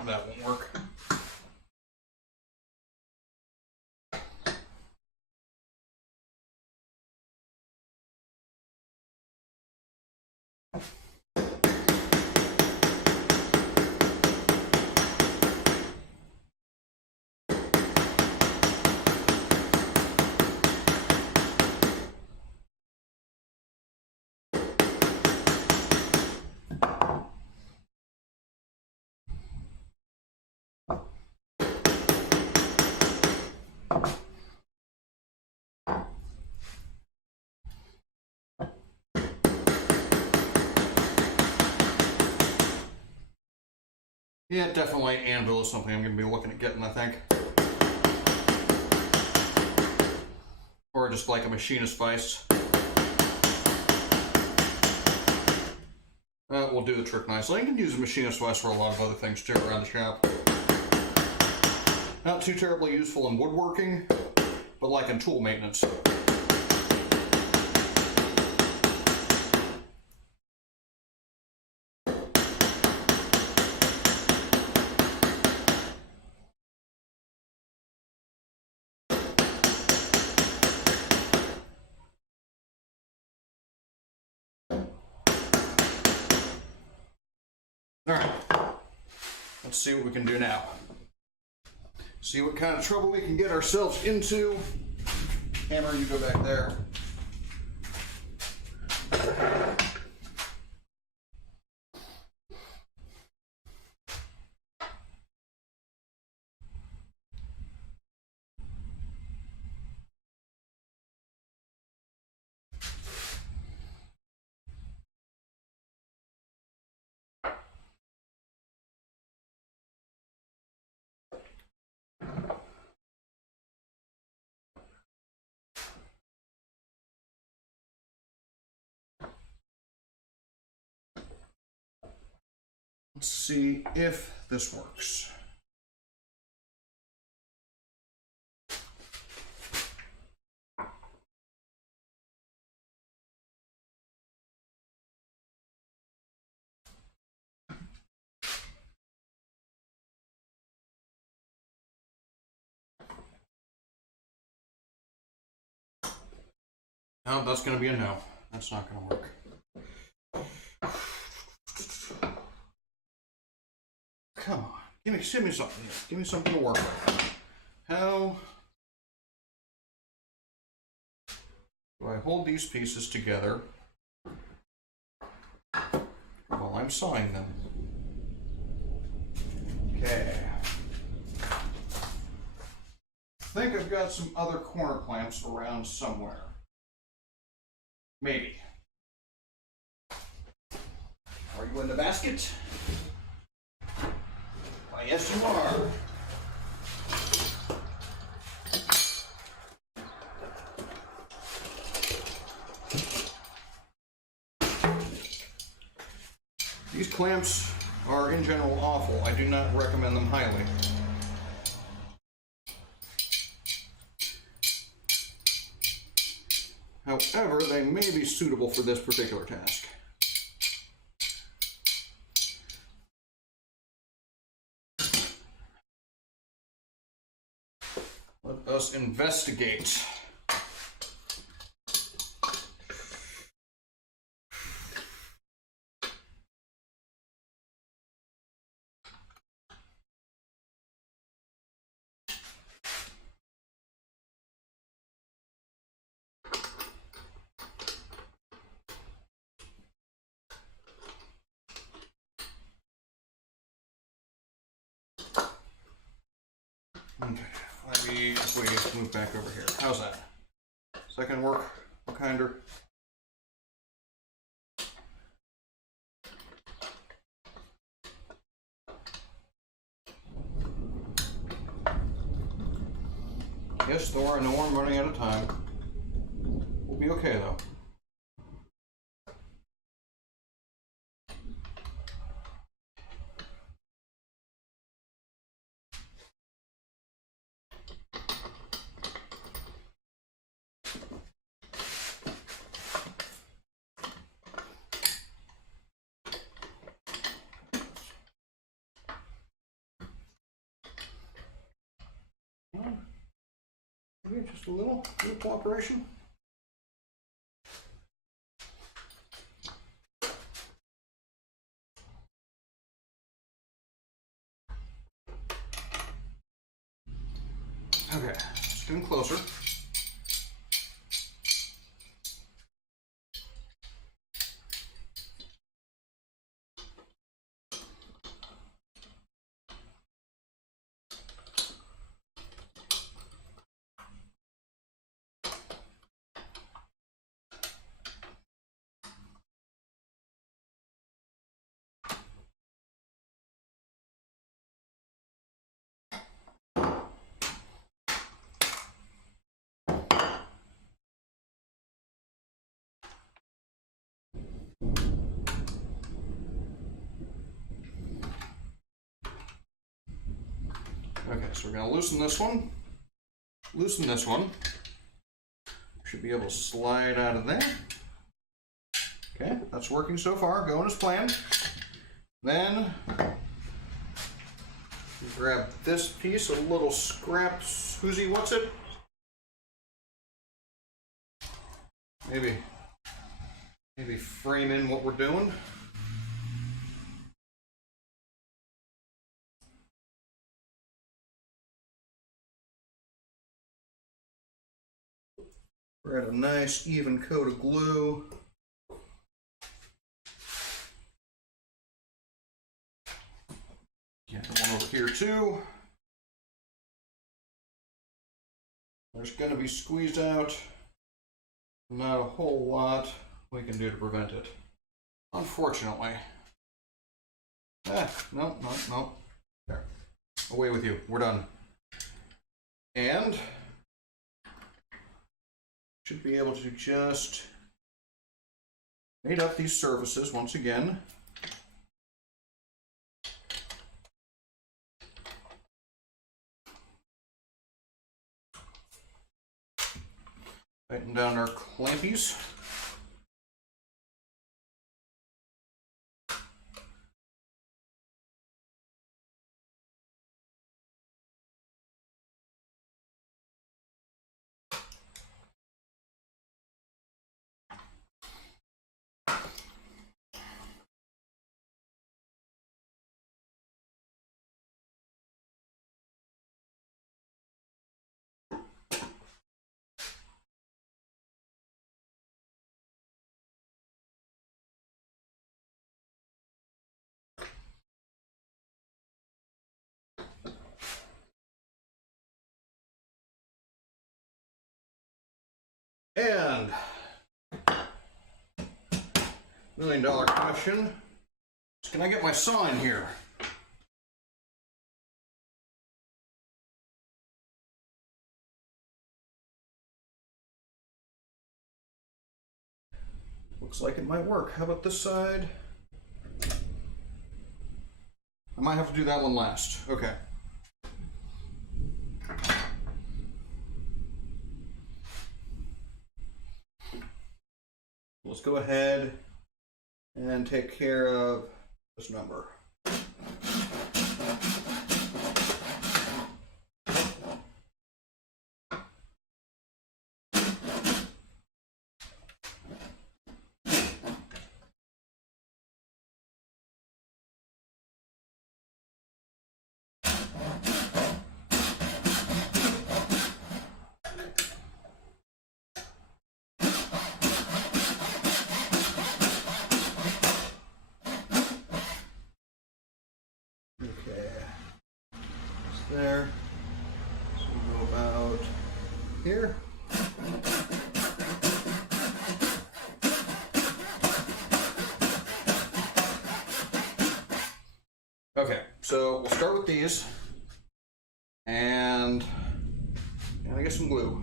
That won't work. Yeah, definitely anvil is something I'm going to be looking at getting, I think. Or just like a machinist vise. That will do the trick nicely. You can use a machinist vise for a lot of other things too around the shop. Not too terribly useful in woodworking, but like in tool maintenance. Alright, let's see what we can do now. See what kind of trouble we can get ourselves into. Hammer, you go back there. Let's see if this works. No, that's going to be a no. That's not going to work. Come on. Give me something here. Give me something to work with. How do I hold these pieces together while I'm sawing them? Okay. I think I've got some other corner clamps around somewhere. Maybe. Are you in the basket? Why, yes, you are. These clamps are in general awful. I do not recommend them highly. However, they may be suitable for this particular task. Let us investigate. Okay, maybe if we move back over here. How's that? Is that gonna work? Kinder. Yes, Thor, I know I'm running out of time. We'll be okay though. Maybe just a little cooperation. Okay, it's getting closer. Okay, so we're going to loosen this one. Loosen this one. Should be able to slide out of there. Okay, that's working so far, going as planned. Then grab this piece, a little scrap Susie, what's it? Maybe frame in what we're doing. We're at a nice even coat of glue. Get one over here too. There's going to be squeezed out. Not a whole lot we can do to prevent it, unfortunately. No. There. Away with you. We're done. And should be able to just mate up these surfaces once again. Tighten down our clampies. And $1 million question is, can I get my saw in here? Looks like it might work. How about this side? I might have to do that one last. Okay. Let's go ahead and take care of this number. There. So we'll go about here. Okay, so we'll start with these, and I get some glue.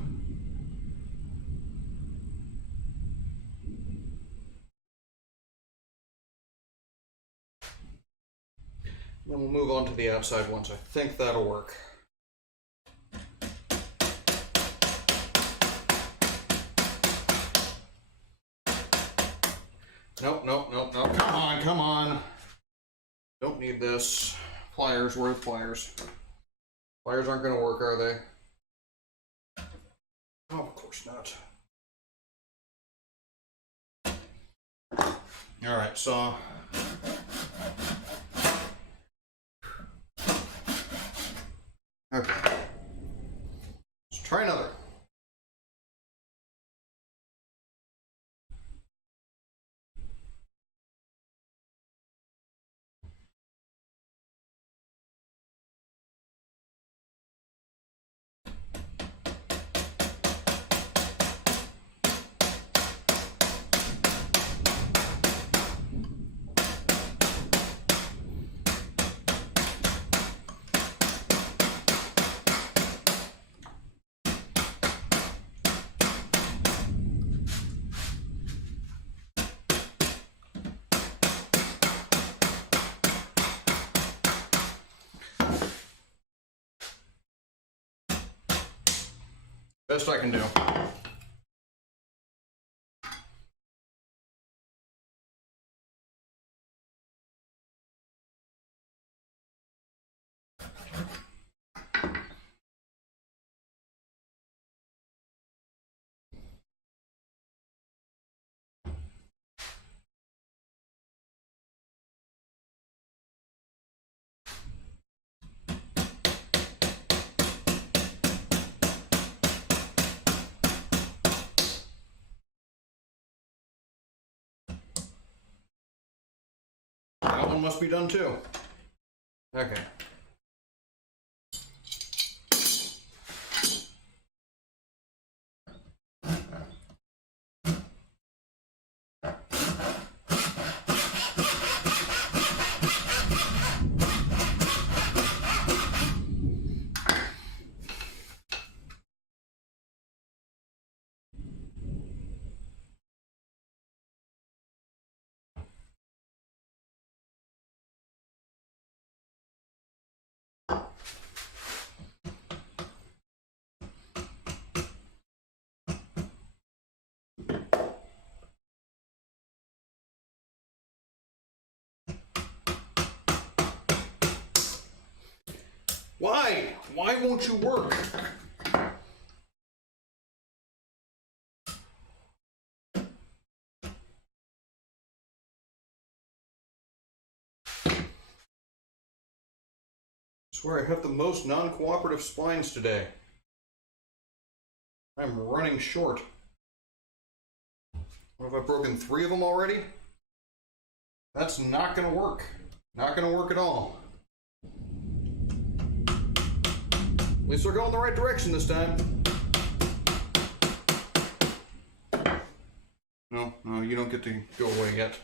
Then we'll move on to the outside ones. I think that'll work. Nope. Come on. Don't need this. Pliers, where are the pliers? Pliers aren't going to work, are they? Oh, of course not. All right, saw. Okay. Let's try another. Best I can do. That one must be done too. Okay. Why? Why won't you work? I swear I have the most non-cooperative splines today. I'm running short. What, have I broken 3 of them already? That's not gonna work. Not gonna work at all. At least we're going the right direction this time. No, you don't get to go away yet.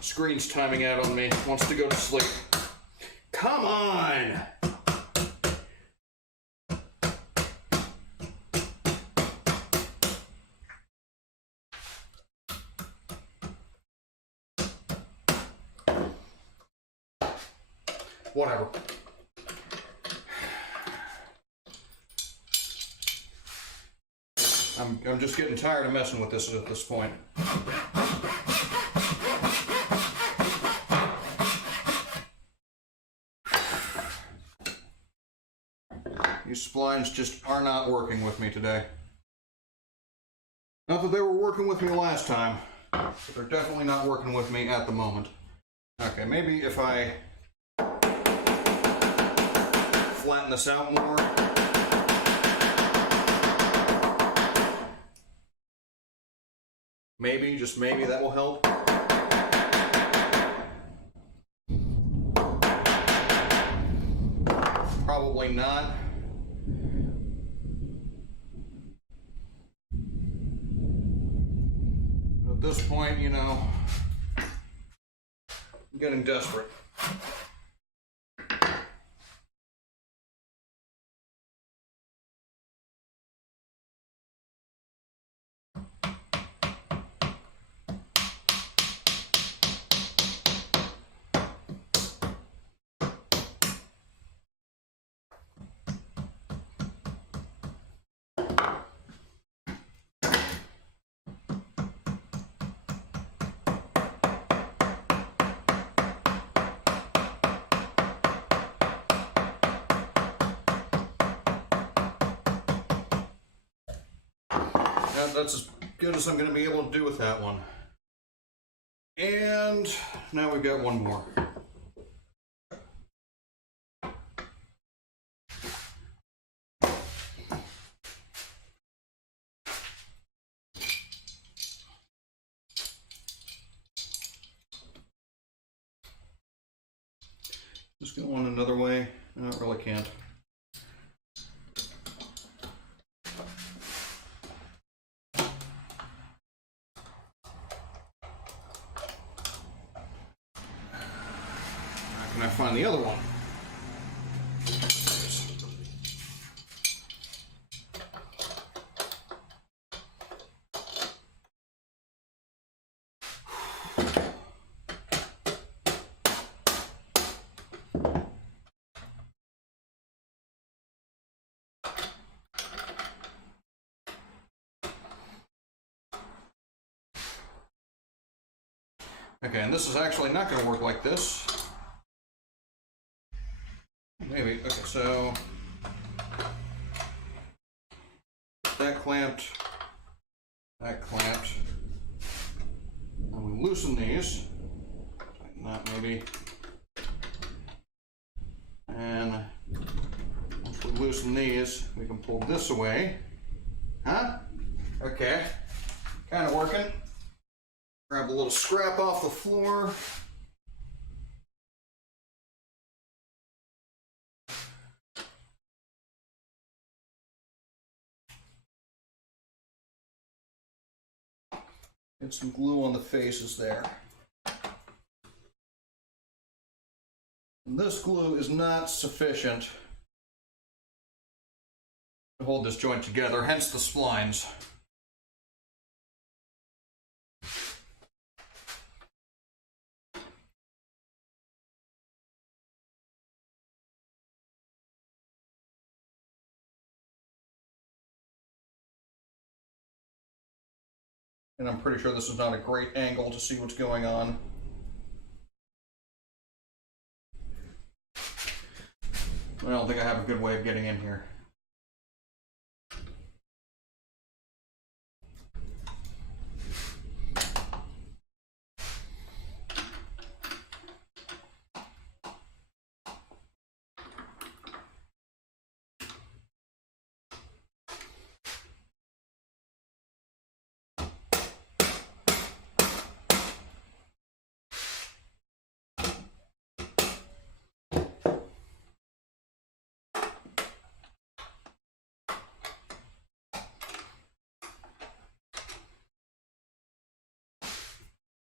Screen's timing out on me. Wants to go to sleep. Come on! Whatever. I'm just getting tired of messing with this at this point. These splines just are not working with me today. Not that they were working with me last time, but they're definitely not working with me at the moment. Okay, maybe if I flatten this out more. Maybe, just maybe, that will help. Probably not. At this point, you know, I'm getting desperate. That's as good as I'm going to be able to do with that one. And now we've got one more. Just go one another way. No, I really can't. Can I find the other one? Okay, and this is actually not going to work like this. Maybe. Okay, so that clamped, that clamped. And we loosen these. Tighten that maybe. And once we loosen these, we can pull this away. Huh? Okay. Kind of working. Grab a little scrap off the floor. Get some glue on the faces there. And this glue is not sufficient to hold this joint together, hence the splines. And I'm pretty sure this is not a great angle to see what's going on. I don't think I have a good way of getting in here.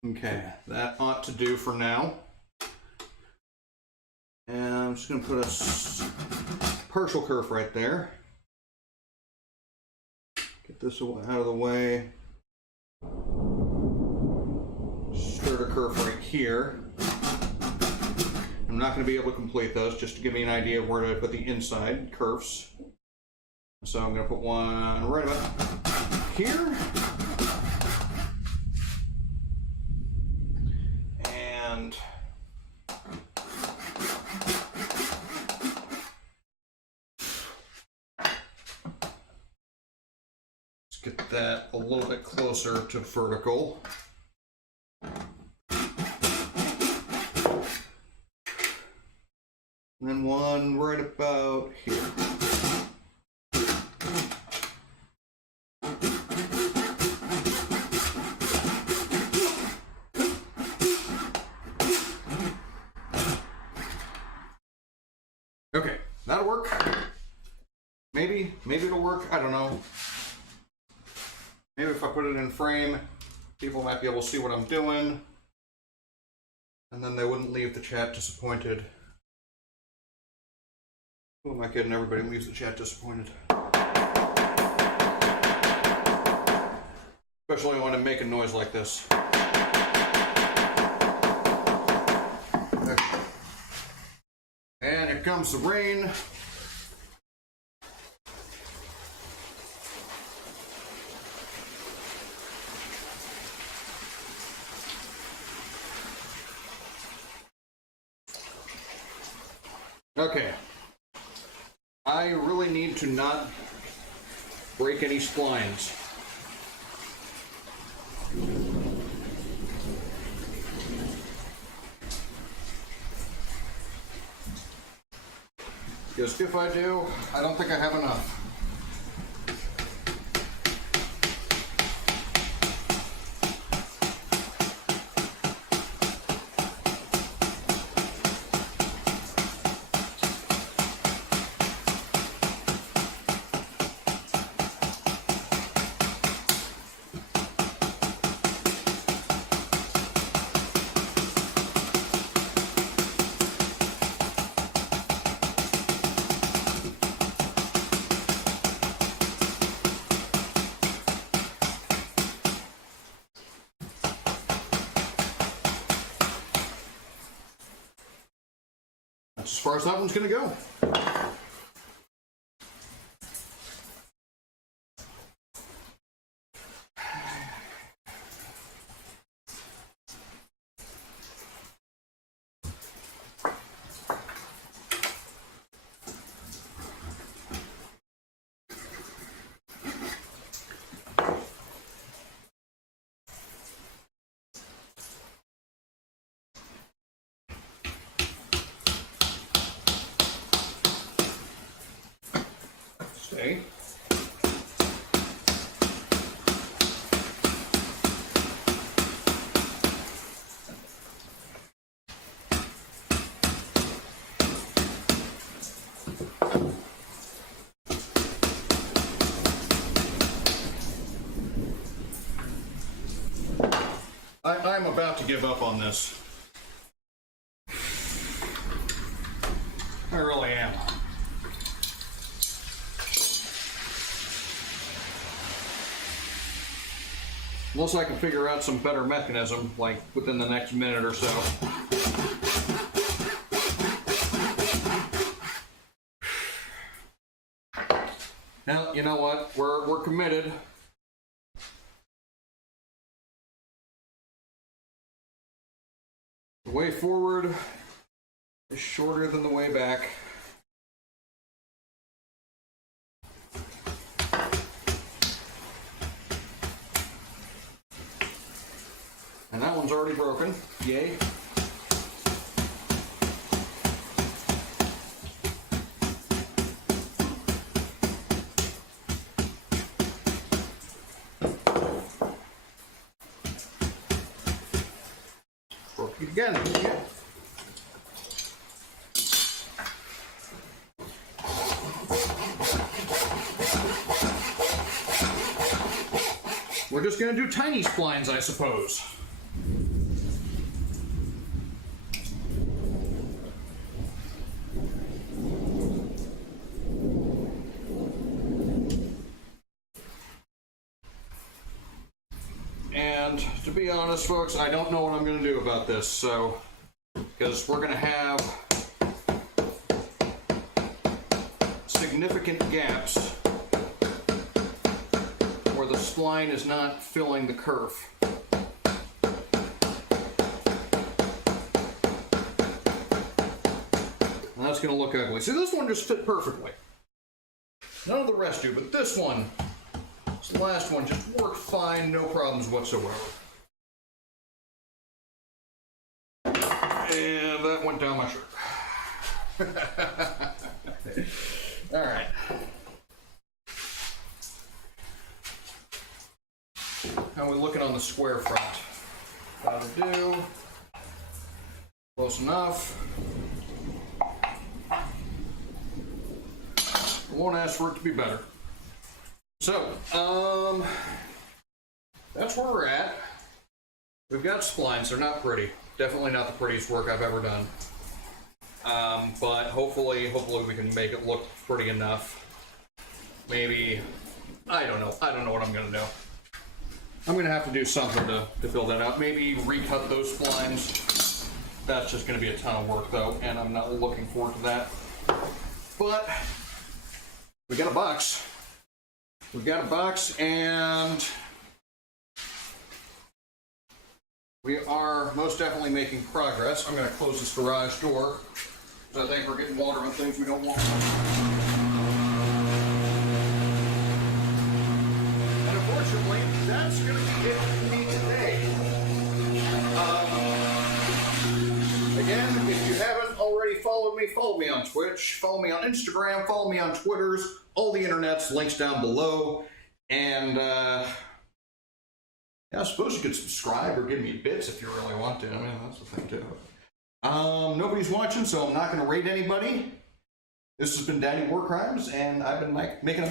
Okay, that ought to do for now. And I'm just going to put a partial kerf right there. Get this out of the way. Start a kerf right here. I'm not going to be able to complete those, just to give me an idea of where to put the inside kerfs. So I'm going to put one right about here. And let's get that a little bit closer to vertical. And then one right about here. Okay, that'll work. Maybe it'll work, I don't know. Maybe if I put it in frame, people might be able to see what I'm doing. And then they wouldn't leave the chat disappointed. Who am I kidding? Everybody leaves the chat disappointed. Especially when I'm making noise like this. Okay. And here comes the rain. Okay. I really need to not break any splines. Because if I do, I don't think I have enough. That's as far as that one's going to go. say. I'm about to give up on this. I really am. Unless I can figure out some better mechanism, like within the next minute or so. Now, you know what? We're committed. The way forward is shorter than the way back. And that one's already broken. Yay. Broke it again. Yeah. We're just going to do tiny splines, I suppose. And to be honest, folks, I don't know what I'm going to do about this, so, because we're going to have significant gaps where the spline is not filling the kerf. And that's going to look ugly. See, this one just fit perfectly. None of the rest do, but this one, this last one, just worked fine, no problems whatsoever. And that went down my shirt. All right. How are we looking on the square front? That'll do. Close enough. I won't ask for it to be better. So, that's where we're at. We've got splines. They're not pretty. Definitely not the prettiest work I've ever done. But hopefully we can make it look pretty enough. Maybe, I don't know. I don't know what I'm gonna do. I'm gonna have to do something to fill that out. Maybe recut those splines. That's just gonna be a ton of work though, and I'm not looking forward to that. But we got a box. We've got a box, and we are most definitely making progress. I'm going to close this garage door because I think we're getting water on things we don't want. And unfortunately, that's going to be it for me today. Again, if you haven't already followed me on Twitch, follow me on Instagram, follow me on Twitters, all the internet's links down below, and yeah, I suppose you could subscribe or give me bits if you really want to. I mean, that's the thing too. Nobody's watching, so I'm not going to rate anybody. This has been Daddy Warcrimes, and I've been making a